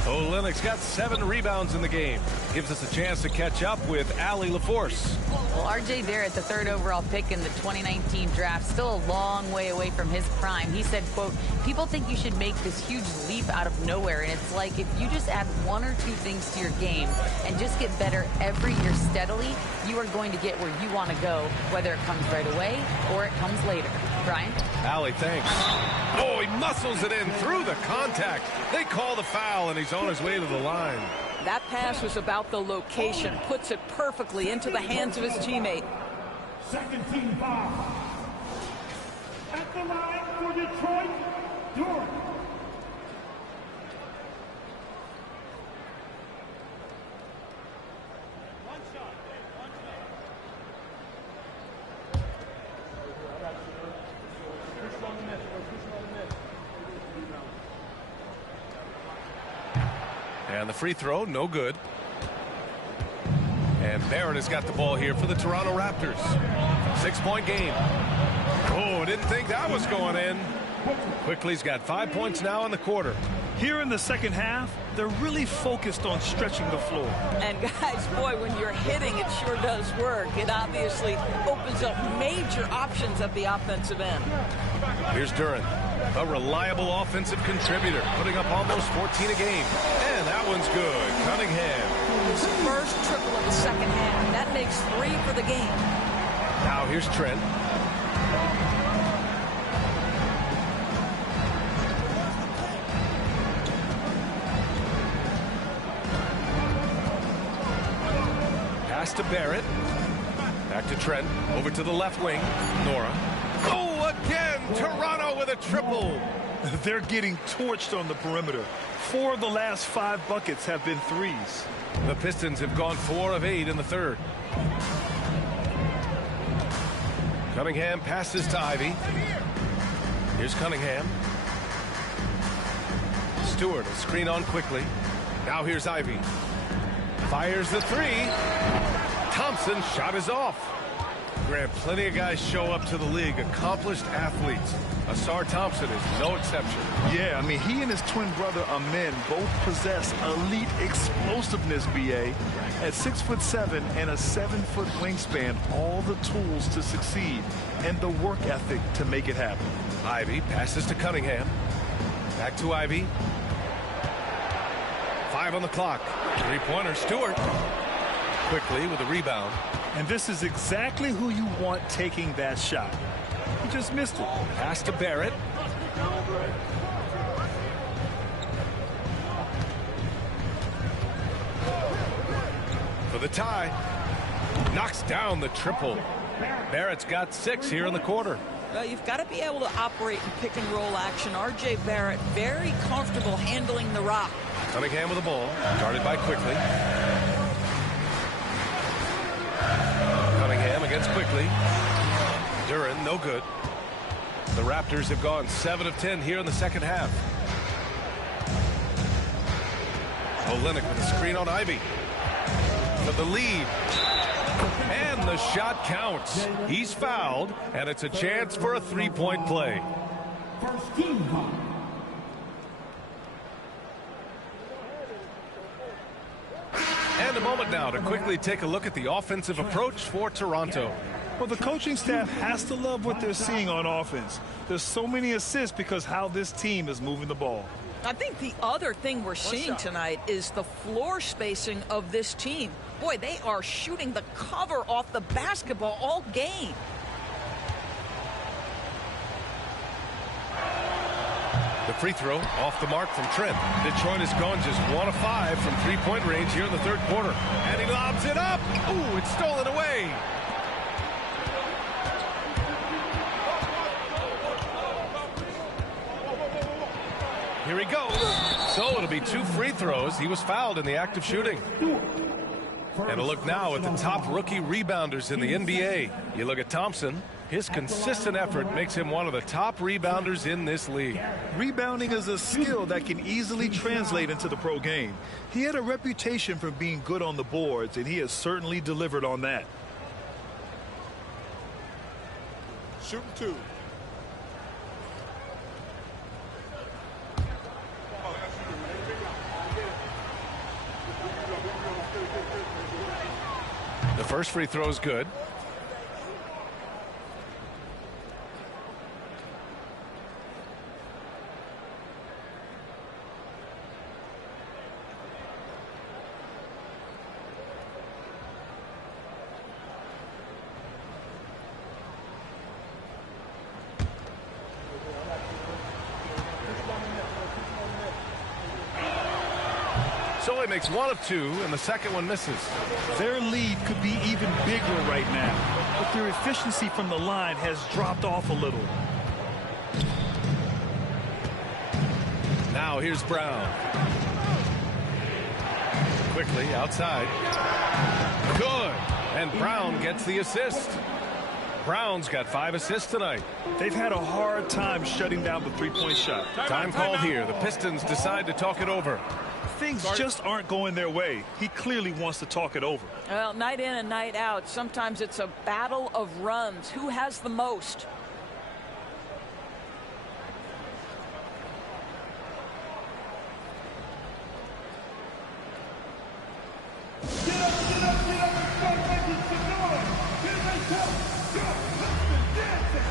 Olynyk's got 7 rebounds in the game. Gives us a chance to catch up with Allie LaForce. Well, RJ Barrett, the 3rd overall pick in the 2019 draft, still a long way away from his prime. He said, quote, people think you should make this huge leap out of nowhere. And it's like if you just add 1 or 2 things to your game and just get better every year steadily, you are going to get where you want to go, whether it comes right away or it comes later. Brian? Allie, thanks. Oh, he muscles it in through the contact. They call the foul, and he's on his way to the line. That pass was about the location. Puts it perfectly into the hands of his teammate. Second team foul. At the line for Detroit, Duren. And the free throw, no good. And Barrett has got the ball here for the Toronto Raptors. 6-point game. Oh, didn't think that was going in. Quickly's got 5 points now in the quarter. Here in the second half, they're really focused on stretching the floor. And guys, boy, when you're hitting, it sure does work. It obviously opens up major options at the offensive end. Here's Duren, a reliable offensive contributor, putting up almost 14 a game. And that one's good. Cunningham. His first triple of the second half. That makes 3 for the game. Now here's Trent. Pass to Barrett. Back to Trent. Over to the left wing. Nora. Oh, again! Toronto with a triple. They're getting torched on the perimeter. 4 of the last 5 buckets have been threes. The Pistons have gone 4 of 8 in the third. Cunningham passes to Ivy. Here's Cunningham. Stewart, a screen on quickly. Now here's Ivy. Fires the 3. Thompson's shot is off. Grant, plenty of guys show up to the league, accomplished athletes. Asar Thompson is no exception. Yeah, I mean, he and his twin brother Amin both possess elite explosiveness, BA. At 6'7" and a 7-foot wingspan, all the tools to succeed and the work ethic to make it happen. Ivy passes to Cunningham. Back to Ivy. 5 on the clock. 3-pointer, Stewart. Quickly with a rebound. And this is exactly who you want taking that shot. He just missed it. Pass to Barrett. For the tie. Knocks down the triple. Barrett's got 6 here in the quarter. Well, you've got to be able to operate in pick and roll action. R.J. Barrett very comfortable handling the rock. Cunningham with the ball. Guarded by Quickly. Cunningham against Quickly. Duren, no good. The Raptors have gone 7 of 10 here in the second half. Olynyk with a screen on Ivy. For the lead. And the shot counts. He's fouled, and it's a chance for a 3-point play. First team foul. And a moment now to quickly take a look at the offensive approach for Toronto. Well, the coaching staff has to love what they're seeing on offense. There's so many assists because how this team is moving the ball. I think the other thing we're seeing tonight is the floor spacing of this team. Boy, they are shooting the cover off the basketball all game. The free throw off the mark from Trent. Detroit has gone just 1 of 5 from 3-point range here in the third quarter. And he lobs it up. Ooh, it's stolen away. Here he goes. So it'll be 2 free throws. He was fouled in the act of shooting. And a look now at the top rookie rebounders in the NBA. You look at Thompson. His consistent effort makes him one of the top rebounders in this league. Rebounding is a skill that can easily translate into the pro game. He had a reputation for being good on the boards, and he has certainly delivered on that. Shooting 2. The first free throw is good. So he makes 1 of 2, and the second one misses. Their lead could be even bigger right now, but their efficiency from the line has dropped off a little. Now here's Brown. Quickly outside. Good. And Brown gets the assist. Brown's got 5 assists tonight. They've had a hard time shutting down the 3-point shot. Time called here. The Pistons decide to talk it over. things just aren't going their way, he clearly wants to talk it over. Well, night in and night out, sometimes it's a battle of runs. Who has the most? Get up, get up, get up, and start making some noise. Here they come. Go, Pistons dancing.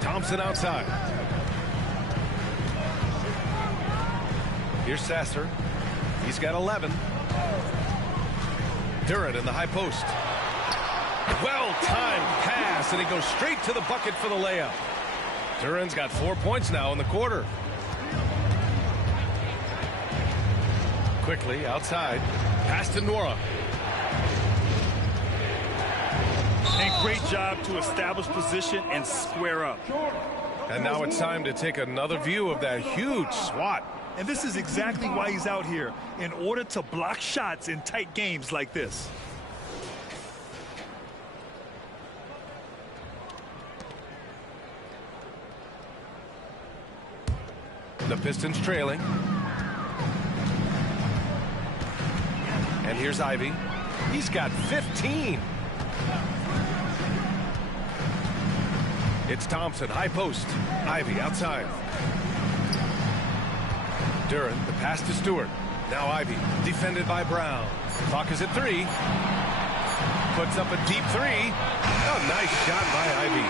Thompson outside. Here's Sasser. He's got 11. Durant in the high post. Well-timed pass, and he goes straight to the bucket for the layup. Durant's got 4 points now in the quarter. Quickly outside. Pass to Nwora. And great job to establish position and square up. And now it's time to take another view of that huge swat. And this is exactly why he's out here, in order to block shots in tight games like this. The Pistons trailing. And here's Ivy. He's got 15. It's Thompson, high post. Ivy outside. Durant, the pass to Stewart. Now Ivy, defended by Brown. Clock is at 3. Puts up a deep 3. Oh, nice shot by Ivy.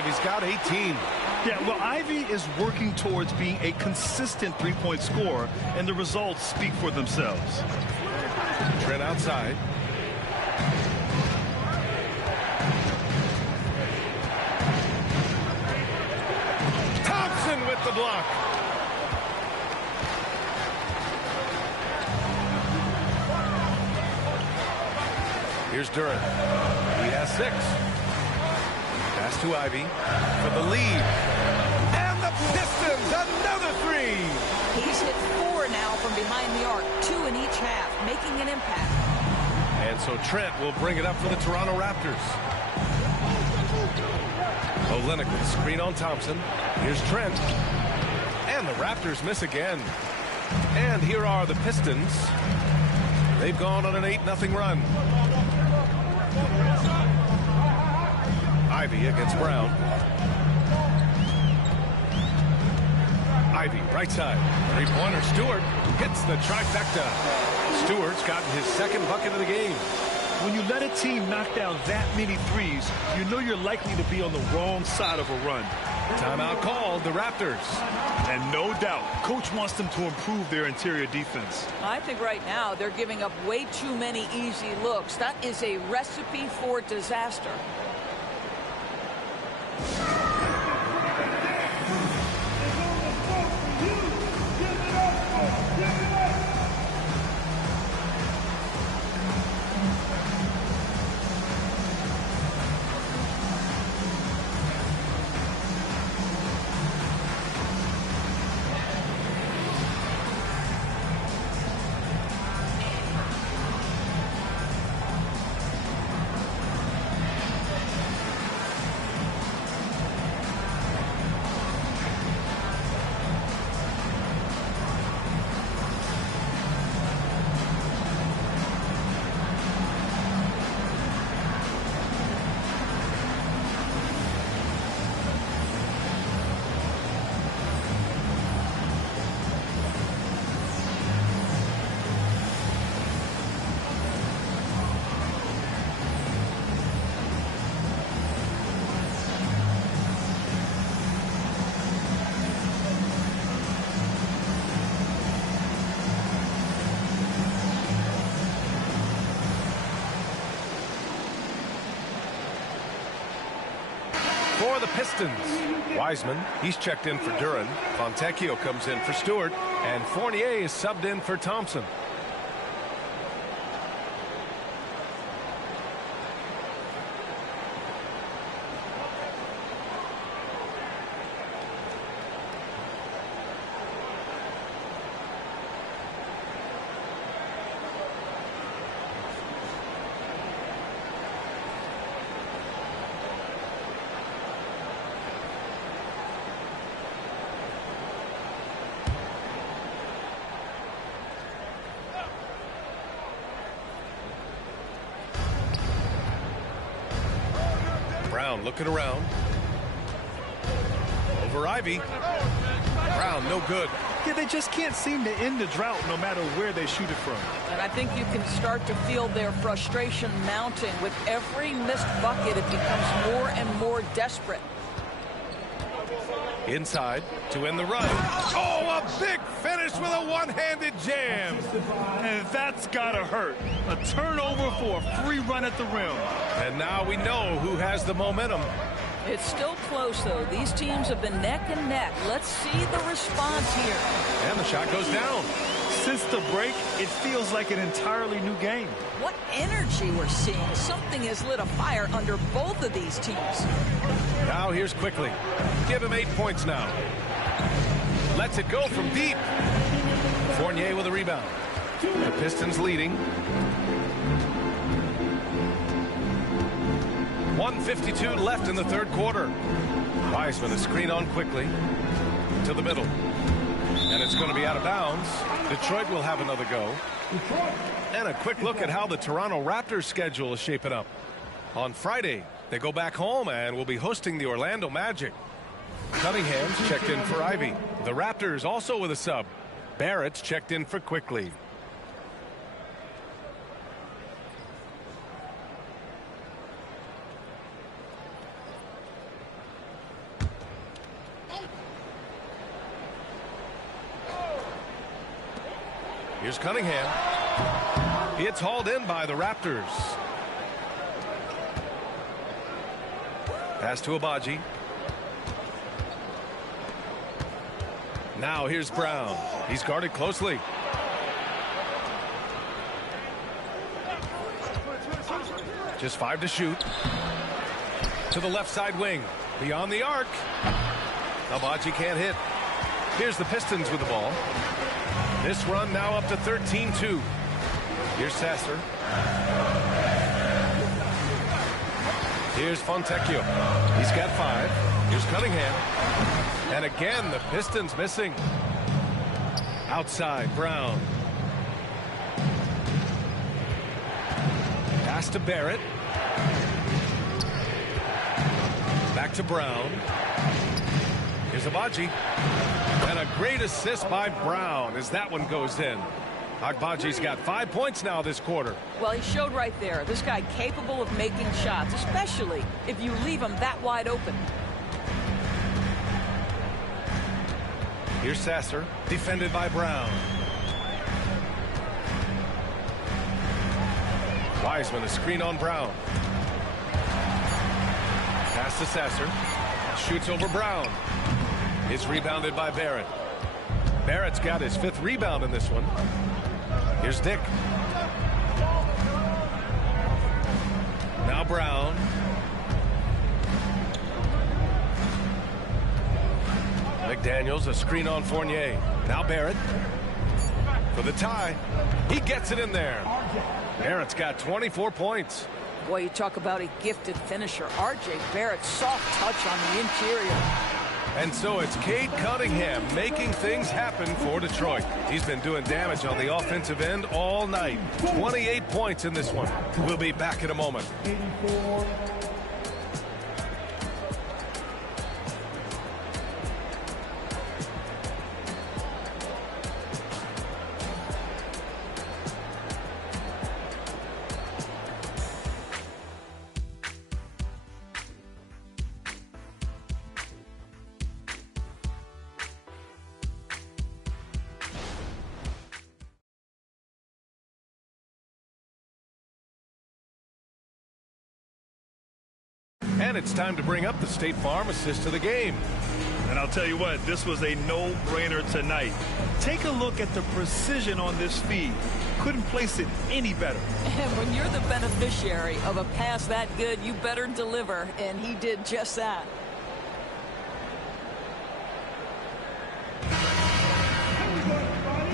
Ivy's got 18. Yeah, well, Ivy is working towards being a consistent three-point scorer, and the results speak for themselves. Trent outside. Thompson with the block. Here's Durant. He has 6. Pass to Ivy for the lead. And the Pistons, another 3. He's hit 4 now from behind the arc, 2 in each half, making an impact. And so Trent will bring it up for the Toronto Raptors. Olynyk with a screen on Thompson. Here's Trent. And the Raptors miss again. And here are the Pistons. They've gone on an 8-0 run. Ivy against Brown. Ivy, right side. Three-pointer. Stewart hits the trifecta. Stewart's gotten his 2nd bucket of the game. When you let a team knock down that many threes, you know you're likely to be on the wrong side of a run. Timeout called, the Raptors. And no doubt, coach wants them to improve their interior defense. I think right now they're giving up way too many easy looks. That is a recipe for disaster. For the Pistons, Wiseman, he's checked in for Duran. Fontecchio comes in for Stewart. And Fournier is subbed in for Thompson. Brown looking around. Over Ivy. Brown, no good. Yeah, they just can't seem to end the drought no matter where they shoot it from. And I think you can start to feel their frustration mounting. With every missed bucket, it becomes more and more desperate. Inside to end the run. Oh, a big finish with a one-handed jam. And that's gotta hurt. A turnover for a free run at the rim. And now we know who has the momentum. It's still close, though. These teams have been neck and neck. Let's see the response here. And the shot goes down. Since the break, it feels like an entirely new game. What energy we're seeing. Something has lit a fire under both of these teams. Now here's Quickly. Give him 8 points now. Lets it go from deep. Fournier with a rebound. The Pistons leading. 1:52 left in the third quarter. Wiseman, a screen on Quickly to the middle. And it's going to be out of bounds. Detroit will have another go. And a quick look at how the Toronto Raptors schedule is shaping up. On Friday, they go back home and will be hosting the Orlando Magic. Cunningham's checked in for Ivy. The Raptors also with a sub. Barrett's checked in for Quickly. Here's Cunningham. It's hauled in by the Raptors. Pass to Abaji. Now here's Brown. He's guarded closely. Just 5 to shoot. To the left side wing. Beyond the arc. Abaji can't hit. Here's the Pistons with the ball. This run now up to 13-2. Here's Sasser. Here's Fontecchio. He's got 5. Here's Cunningham. And again, the Pistons missing. Outside, Brown. Pass to Barrett. Back to Brown. Here's Abaji. And a great assist by Brown as that one goes in. Agbaji's got 5 points now this quarter. Well, he showed right there. This guy capable of making shots, especially if you leave him that wide open. Here's Sasser, defended by Brown. Wiseman, a screen on Brown. Pass to Sasser. Shoots over Brown. It's rebounded by Barrett. Barrett's got his 5th rebound in this one. Here's Dick. Now Brown. McDaniels, a screen on Fournier. Now Barrett. For the tie. He gets it in there. Barrett's got 24 points. Boy, you talk about a gifted finisher. R.J. Barrett, soft touch on the interior. And so it's Cade Cunningham making things happen for Detroit. He's been doing damage on the offensive end all night. 28 points in this one. We'll be back in a moment. 84. And it's time to bring up the State Farm assist to the game. And I'll tell you what, this was a no-brainer tonight. Take a look at the precision on this feed. Couldn't place it any better. And when you're the beneficiary of a pass that good, you better deliver, and he did just that.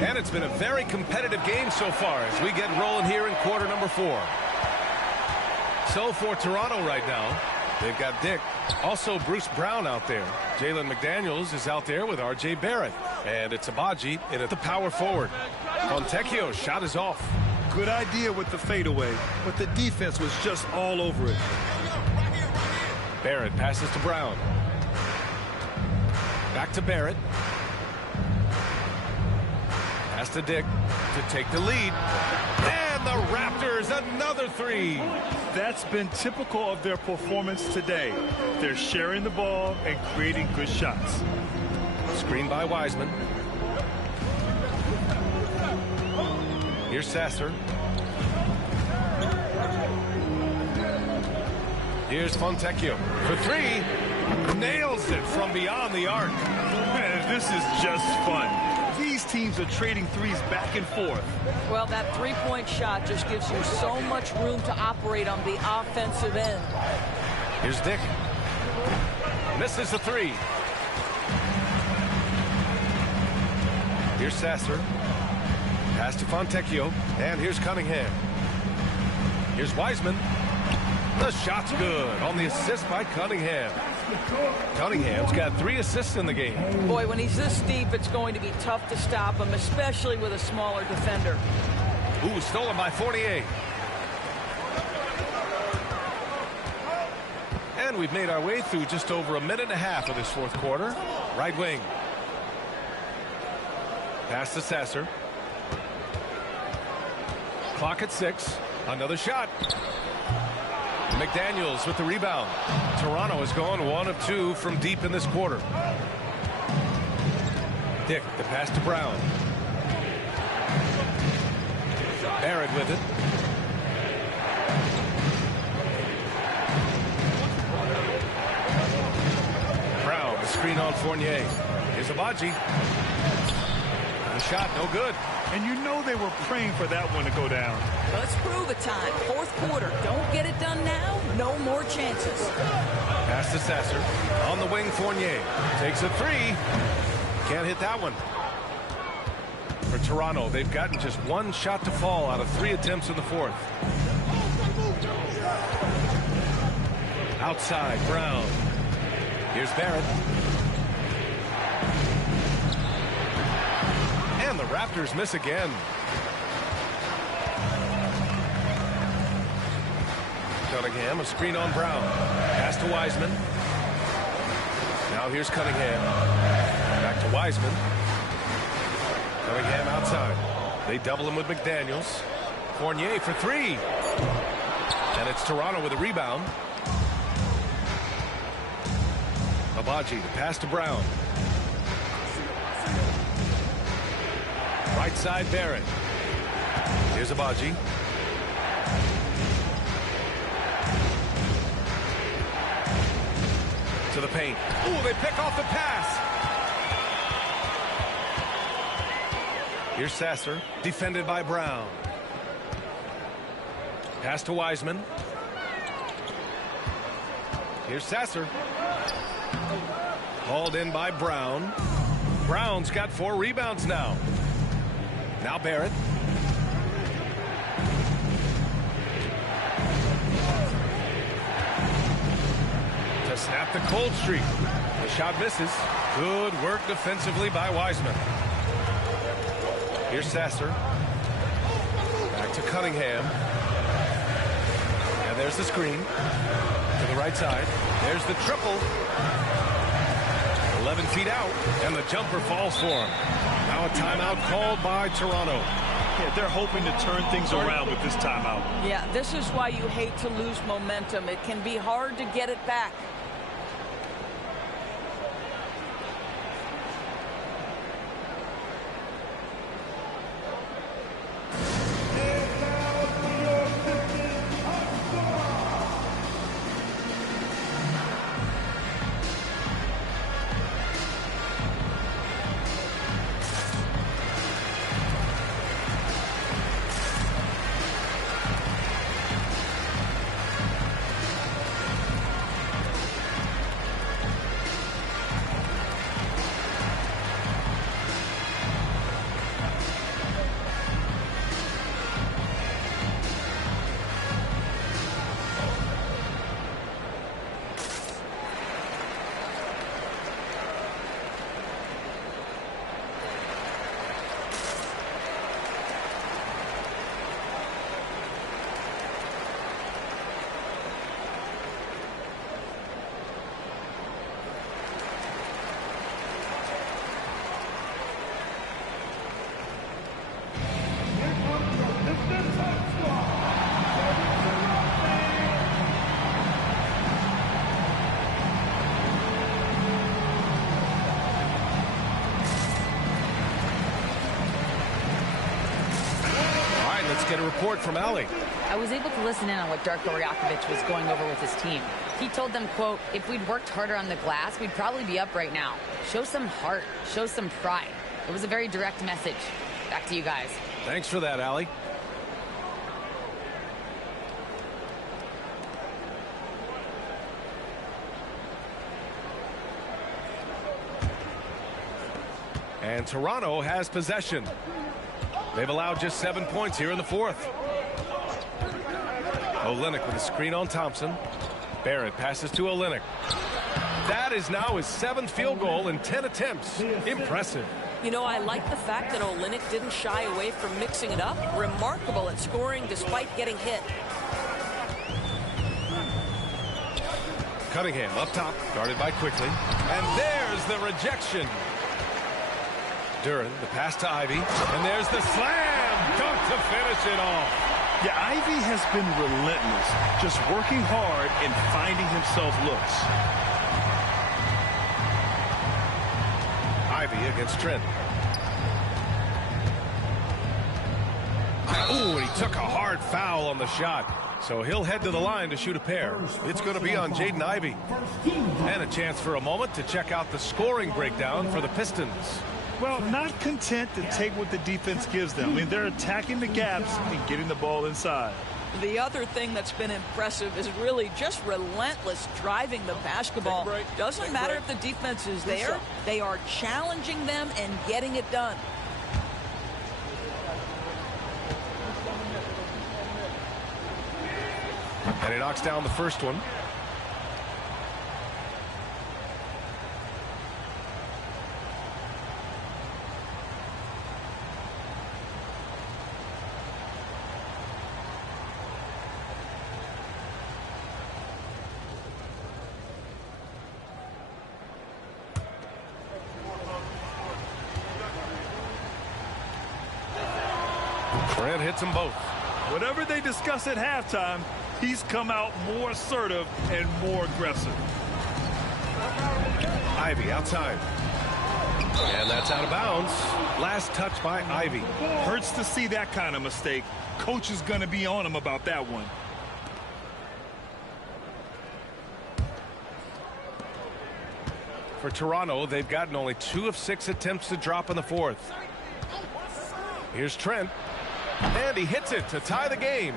And it's been a very competitive game so far as we get rolling here in quarter number 4. So for Toronto right now, they've got Dick. Also Bruce Brown out there. Jalen McDaniels is out there with RJ Barrett. And it's Abaji in at the power forward. Fontecchio's shot is off. Good idea with the fadeaway, but the defense was just all over it. Barrett passes to Brown. Back to Barrett. Pass to Dick to take the lead. And the Raptors, another 3. That's been typical of their performance today. They're sharing the ball and creating good shots. Screen by Wiseman. Here's Sasser. Here's Fontecchio for 3. Nails it from beyond the arc. Man, this is just fun. These teams are trading threes back and forth. Well, that three-point shot just gives you so much room to operate on the offensive end. Here's Dick. Misses the 3. Here's Sasser. Pass to Fontecchio. And here's Cunningham. Here's Wiseman. The shot's good on the assist by Cunningham. Cunningham's got 3 assists in the game. Boy, when he's this deep, it's going to be tough to stop him, especially with a smaller defender. Ooh, stolen by Fournier. And we've made our way through just over a minute and a half of this fourth quarter. Right wing. Pass to Sasser. Clock at 6. Another shot. McDaniels with the rebound. Toronto has gone 1 of 2 from deep in this quarter. Dick, the pass to Brown. Barrett with it. Brown, the screen on Fournier. Here's Abaji. The shot, no good. And you know they were praying for that one to go down. Let's prove it time. Fourth quarter. Don't get it done now. No more chances. Pass to Sasser. On the wing, Fournier. Takes a 3. Can't hit that one. For Toronto, they've gotten just 1 shot to fall out of 3 attempts in the fourth. Outside, Brown. Here's Barrett. And the Raptors miss again. Cunningham, a screen on Brown. Pass to Wiseman. Now here's Cunningham. Back to Wiseman. Cunningham outside. They double him with McDaniels. Fournier for 3. And it's Toronto with a rebound. Abaji, the pass to Brown. Right side, Barrett. Here's Abaji. To the paint. Ooh, they pick off the pass. Here's Sasser, defended by Brown. Pass to Wiseman. Here's Sasser. Hauled in by Brown. Brown's got 4 rebounds now. Now Barrett. To snap the cold streak. The shot misses. Good work defensively by Wiseman. Here's Sasser. Back to Cunningham. And there's the screen. To the right side. There's the triple. 11 feet out. And the jumper falls for him. Now a timeout called by Toronto. Yeah, they're hoping to turn things around with this timeout. Yeah, this is why you hate to lose momentum. It can be hard to get it back. Let's get a report from Allie. I was able to listen in on what Darko Rakovic was going over with his team. He told them, quote, if we'd worked harder on the glass, we'd probably be up right now. Show some heart. Show some pride. It was a very direct message. Back to you guys. Thanks for that, Allie. And Toronto has possession. They've allowed just 7 points here in the fourth. Olynyk with a screen on Thompson. Barrett passes to Olynyk. That is now his 7th field goal in 10 attempts. Impressive. You know, I like the fact that Olynyk didn't shy away from mixing it up. Remarkable at scoring despite getting hit. Cunningham up top, guarded by Quickly. And there's the rejection. Duren, the pass to Ivy. And there's the slam dunk to finish it off. Yeah, Ivy has been relentless, just working hard and finding himself looks. Ivy against Trent. Ooh, and he took a hard foul on the shot. So he'll head to the line to shoot a pair. It's going to be on Jaden Ivey. And a chance for a moment to check out the scoring breakdown for the Pistons. Well, not content to take what the defense gives them. I mean, they're attacking the gaps and getting the ball inside. The other thing that's been impressive is really just relentless driving the basketball. Doesn't matter if the defense is there. They are challenging them and getting it done. And he knocks down the first one. Trent hits them both. Whatever they discuss at halftime, he's come out more assertive and more aggressive. Ivy outside. And that's out of bounds. Last touch by Ivy. Hurts to see that kind of mistake. Coach is going to be on him about that one. For Toronto, they've gotten only 2 of 6 attempts to drop in the fourth. Here's Trent. And he hits it to tie the game.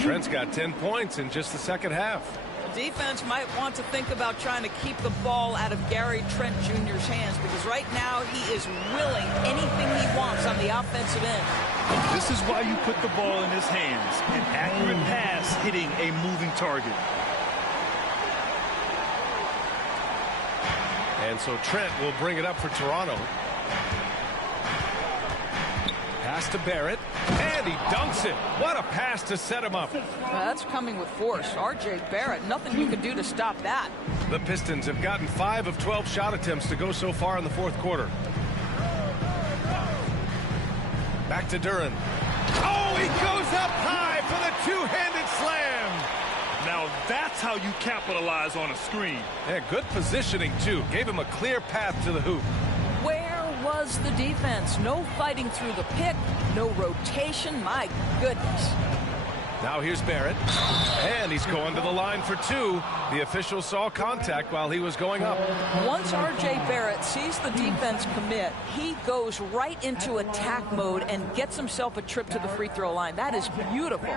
Trent's got 10 points in just the second half. Defense might want to think about trying to keep the ball out of Gary Trent Jr.'s hands, because right now he is willing anything he wants on the offensive end. This is why you put the ball in his hands. An accurate pass hitting a moving target. And so Trent will bring it up for Toronto. Pass to Barrett, and he dunks it. What a pass to set him up. That's coming with force. R.J. Barrett, nothing you can do to stop that. The Pistons have gotten 5 of 12 shot attempts to go so far in the fourth quarter. Back to Duren. Oh, he goes up high for the two-handed slam. Now that's how you capitalize on a screen. Yeah, good positioning, too. Gave him a clear path to the hoop. Where was the defense? No fighting through the pick, no rotation. My goodness. Now here's Barrett, and he's going to the line for 2. The official saw contact while he was going up. Once R.J. Barrett sees the defense commit, he goes right into attack mode and gets himself a trip to the free throw line. That is beautiful.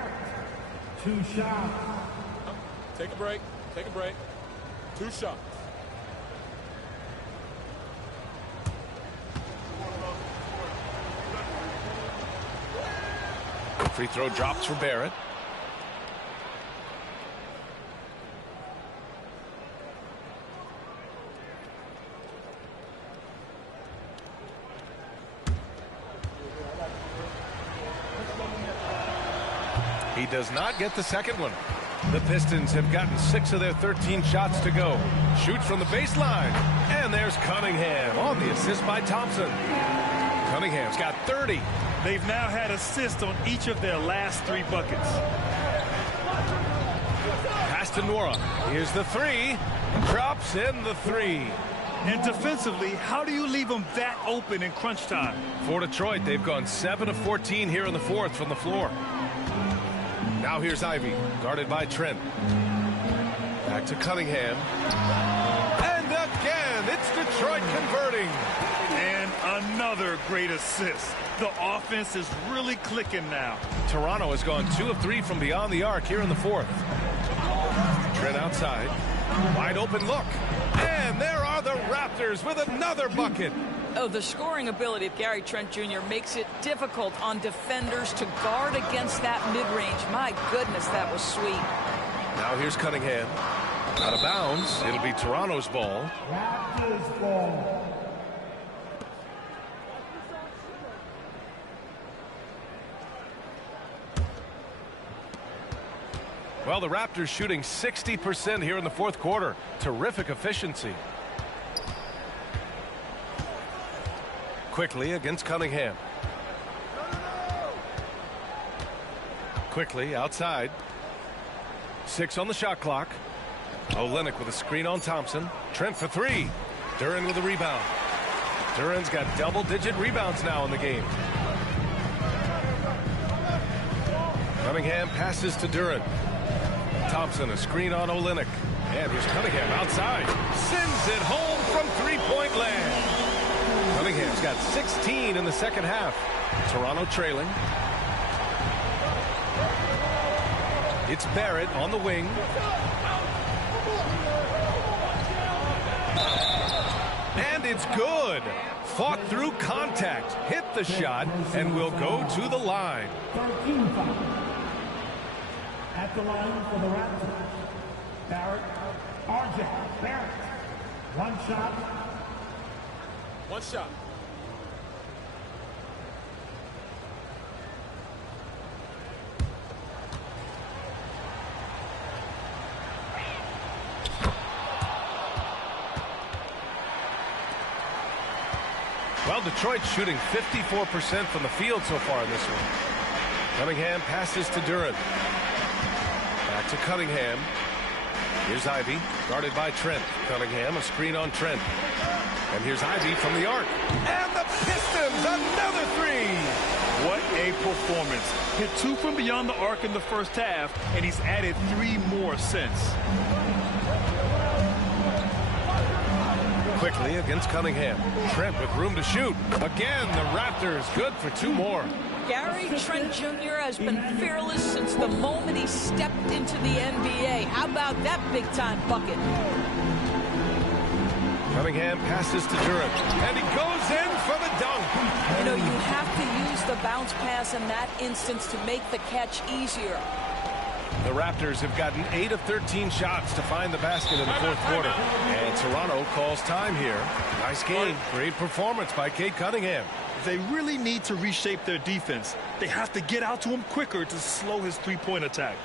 2 shots. Take a break. Take a break. 2 shots. Free throw drops for Barrett. He does not get the second one. The Pistons have gotten 6 of their 13 shots to go. Shoots from the baseline. And there's Cunningham on the assist by Thompson. Cunningham's got 30. They've now had assists on each of their last 3 buckets. Pass to Nwora. Here's the 3. Drops in the 3. And defensively, how do you leave them that open in crunch time? For Detroit, they've gone 7 of 14 here in the fourth from the floor. Now here's Ivy, guarded by Trent. Back to Cunningham. And again, it's Detroit converting. And another great assist. The offense is really clicking now. Toronto has gone 2 of 3 from beyond the arc here in the fourth. Trent outside. Wide open look. And there are the Raptors with another bucket. Oh, the scoring ability of Gary Trent Jr. makes it difficult on defenders to guard against that mid-range. My goodness, that was sweet. Now here's Cunningham. Out of bounds. It'll be Toronto's ball. Raptors ball. Well, the Raptors shooting 60% here in the fourth quarter. Terrific efficiency. Quickly against Cunningham. Quickly outside. 6 on the shot clock. Olynyk with a screen on Thompson. Trent for 3. Duren with a rebound. Duren's got double-digit rebounds now in the game. Cunningham passes to Duren. Thompson a screen on Olynyk. And here's Cunningham outside. Sends it home from three-point land. Cunningham's got 16 in the second half. Toronto trailing. It's Barrett on the wing. And it's good. Fought through contact. Hit the shot and will go to the line. 13 foul. At the line for the Raptors. Barrett, RJ Barrett. One shot. One shot. Well, Detroit's shooting 54% from the field so far in this one. Cunningham passes to Duren. Back to Cunningham. Here's Ivy, guarded by Trent. Cunningham, a screen on Trent. And here's Ivy from the arc. And the Pistons, another 3. What a performance. Hit 2 from beyond the arc in the first half, and he's added 3 more since. Quickly against Cunningham. Trent with room to shoot. Again, the Raptors good for 2 more. Gary Trent Jr. has been fearless since the moment he stepped into the NBA. How about that big-time bucket? Cunningham passes to Duren. And he goes in for the dunk. You know, you have to use the bounce pass in that instance to make the catch easier. The Raptors have gotten 8 of 13 shots to find the basket in the fourth quarter. And Toronto calls time here. Nice game. Great performance by Cade Cunningham. They really need to reshape their defense. They have to get out to him quicker to slow his three-point attack.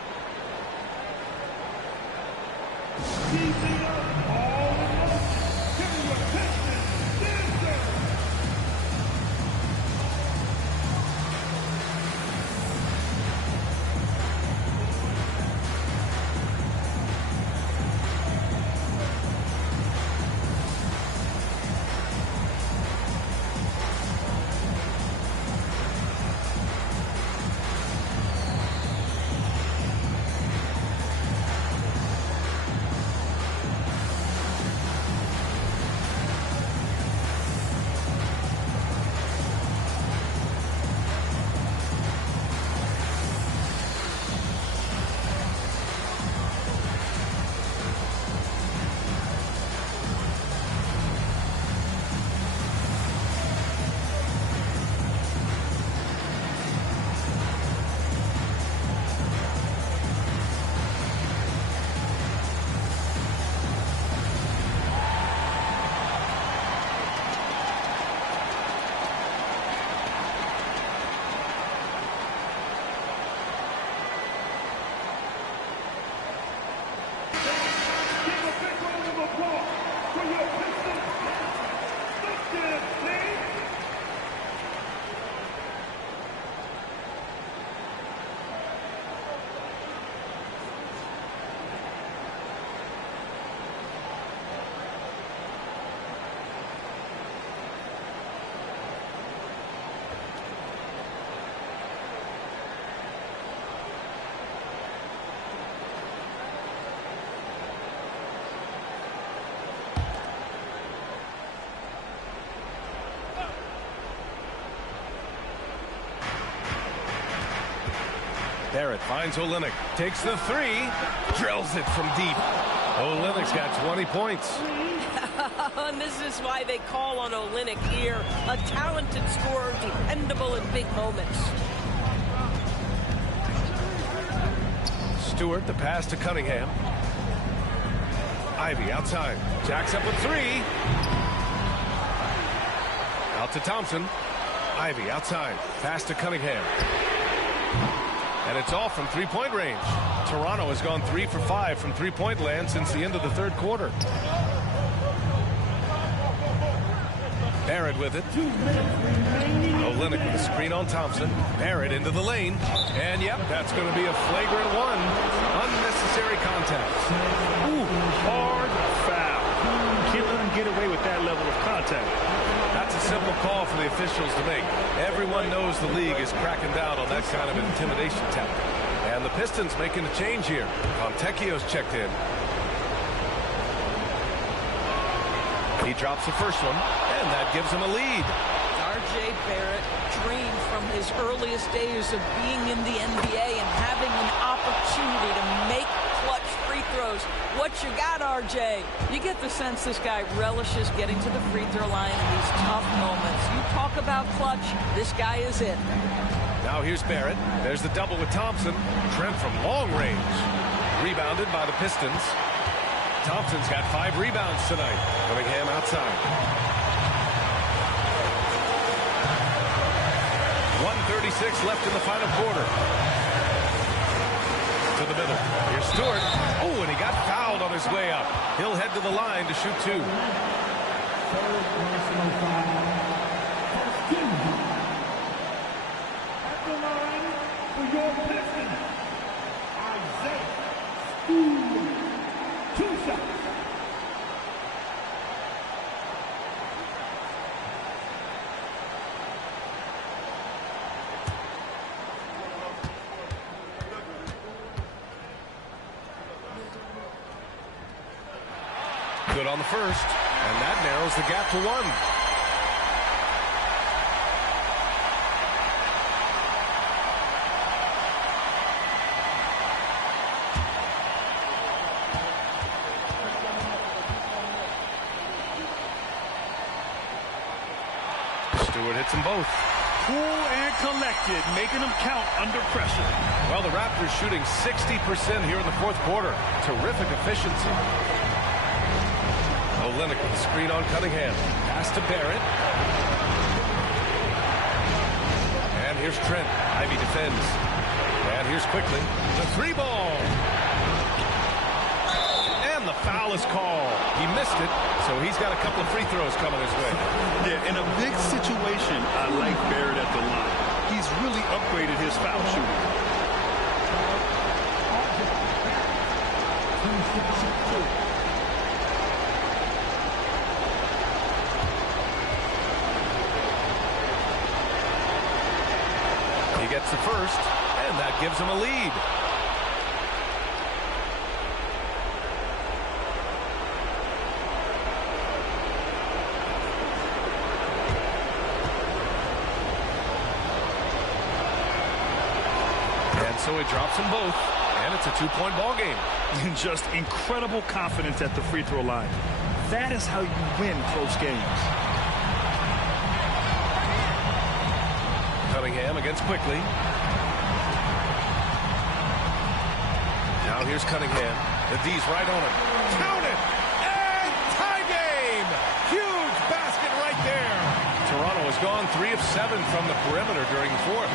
Barrett finds Olynyk, takes the three, drills it from deep. Olynyk's got 20 points. And this is why they call on Olynyk here. A talented scorer, dependable in big moments. Stewart, the pass to Cunningham. Ivy outside. Jacks up with three. Out to Thompson. Ivy outside. Pass to Cunningham. And it's off from three-point range. Toronto has gone 3 for 5 from three-point land since the end of the third quarter. Barrett with it. Olynyk with a screen on Thompson. Barrett into the lane. And, yep, that's going to be a flagrant one. Unnecessary contact. Ooh, hard foul. Can't let him get away with that level of contact. That's a simple call for the officials to make. Everyone knows the league is cracking down on that kind of intimidation tactic. And the Pistons making a change here. Fontecchio's checked in. He drops the first one, and that gives him a lead. R.J. Barrett dreamed from his earliest days of being in the NBA and having an opportunity to make clutch free throws. What you got, R.J.? You get the sense this guy relishes getting to the free throw line in these tough moments. You talk about clutch, this guy is it. Now here's Barrett. There's the double with Thompson. Trent from long range. Rebounded by the Pistons. Thompson's got 5 rebounds tonight. Cunningham outside. 1:36 left in the final quarter. To the middle. Here's Stewart. Oh, and he got fouled on his way up. He'll head to the line to shoot 2. Third personal foul. At the line for your Pistons, Isaiah Stewart. 2 shots. Good on the first, and that narrows the gap to 1. Stewart hits them both. Cool and collected, making them count under pressure. Well, the Raptors shooting 60% here in the fourth quarter. Terrific efficiency. Olynyk with the screen on Cunningham. Pass to Barrett. And here's Trent. Ivy defends. And here's quickly the 3-ball. And the foul is called. He missed it, so he's got a couple of free throws coming his way. Yeah, in a big situation, I like Barrett at the line. He's really upgraded his foul shooting. He gets the first, and that gives him a lead. So he drops them both, and it's a 2-point ball game. And just incredible confidence at the free throw line. That is how you win close games. Cunningham against Quickly. Now here's Cunningham. The D's right on him. Count it! And tie game! Huge basket right there. Toronto has gone 3 of 7 from the perimeter during the fourth.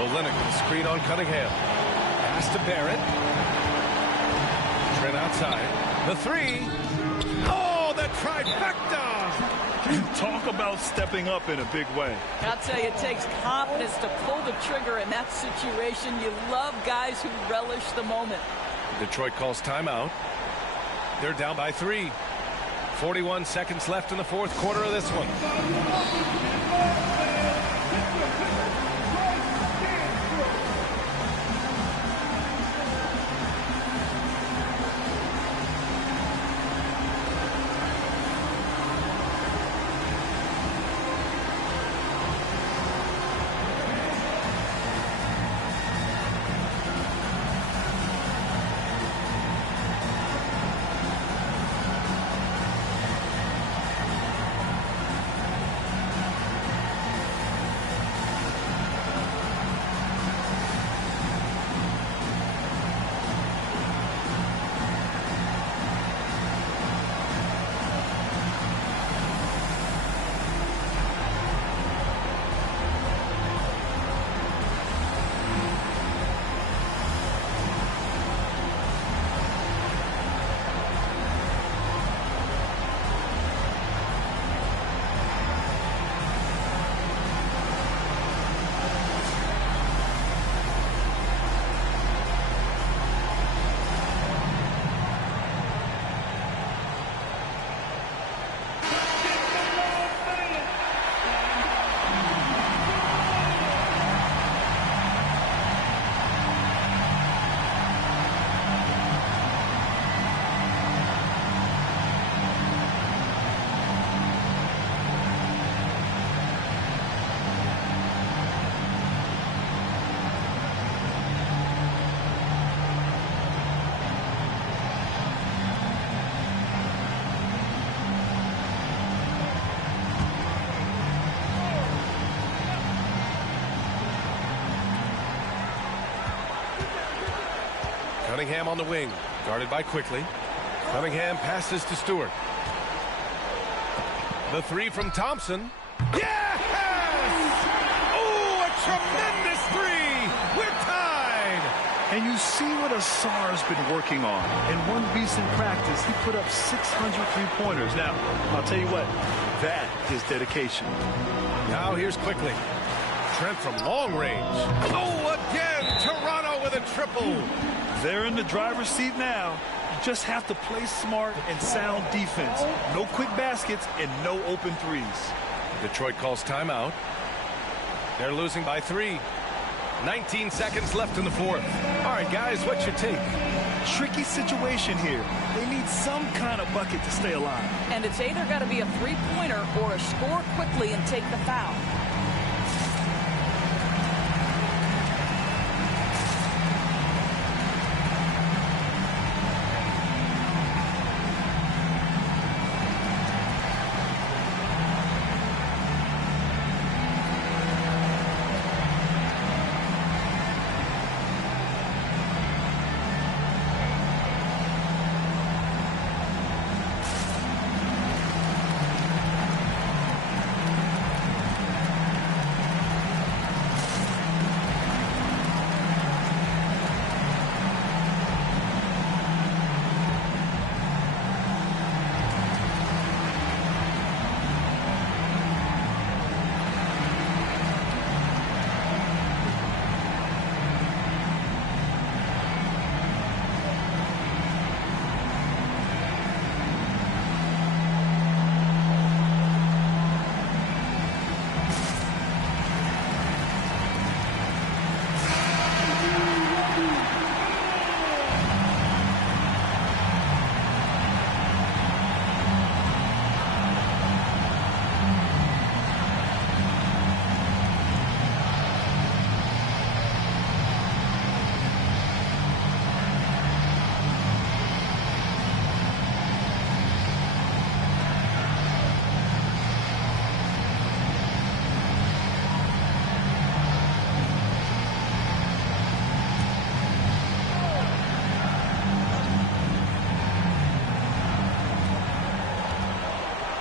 Olynyk with the screen on Cunningham. Pass to Barrett. Trent outside. The 3. Oh, the trifecta! Talk about stepping up in a big way. I'll tell you, it takes confidence to pull the trigger in that situation. You love guys who relish the moment. Detroit calls timeout. They're down by 3. 41 seconds left in the fourth quarter of this one. Cunningham on the wing, guarded by Quickly. Cunningham passes to Stewart. The three from Thompson. Yes! Oh, a tremendous three! We're tied! And you see what Asar's been working on. In one recent practice, he put up 600 three-pointers. Now, I'll tell you what, that is dedication. Now here's Quickly. Trent from long range. Oh, again, Toronto with a triple. They're in the driver's seat now. You just have to play smart and sound defense. No quick baskets and no open threes. Detroit calls timeout. They're losing by 3. 19 seconds left in the fourth. All right, guys, what's your take? Tricky situation here. They need some kind of bucket to stay alive. And it's either got to be a three-pointer or a score quickly and take the foul.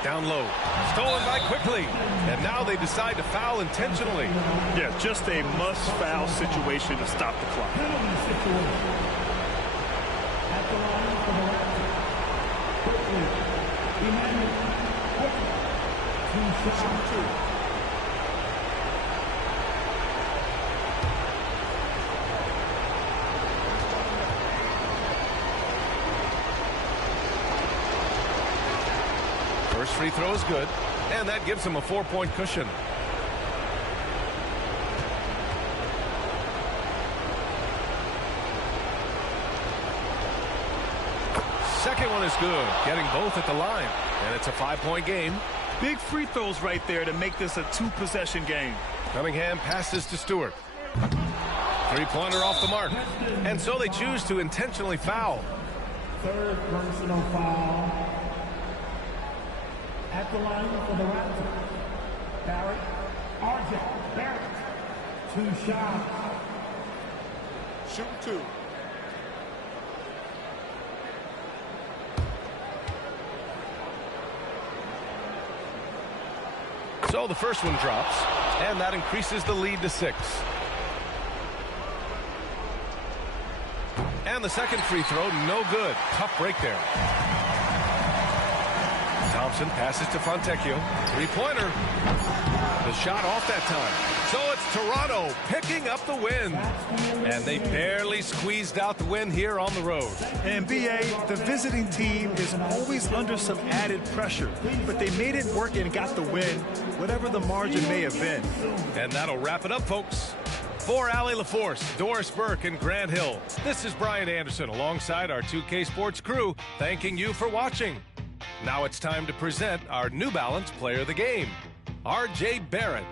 Down low. Stolen by Quickly. And now they decide to foul intentionally. Yeah, just a must-foul situation to stop the clock. Penalty situation. At the line for the Raptors. Quickly. Emmanuel. Quickly. 2 shots. First free throw is good, and that gives him a 4-point cushion. Second one is good, getting both at the line, and it's a 5-point game. Big free throws right there to make this a 2-possession game. Cunningham passes to Stewart. Three-pointer off the mark, and so they choose to intentionally foul. Third personal foul. At the line for the Raptors. Barrett. RJ. Barrett. 2 shots. Shoot 2. So the first one drops, and that increases the lead to 6. And the second free throw, no good. Tough break there. Thompson passes to Fontecchio. Three-pointer. The shot off that time. So it's Toronto picking up the win. And they barely squeezed out the win here on the road. And BA, the visiting team is always under some added pressure, but they made it work and got the win, whatever the margin may have been. And that'll wrap it up, folks. For Allie LaForce, Doris Burke, and Grant Hill, this is Brian Anderson alongside our 2K Sports crew, thanking you for watching. Now it's time to present our New Balance Player of the Game, R.J. Barrett.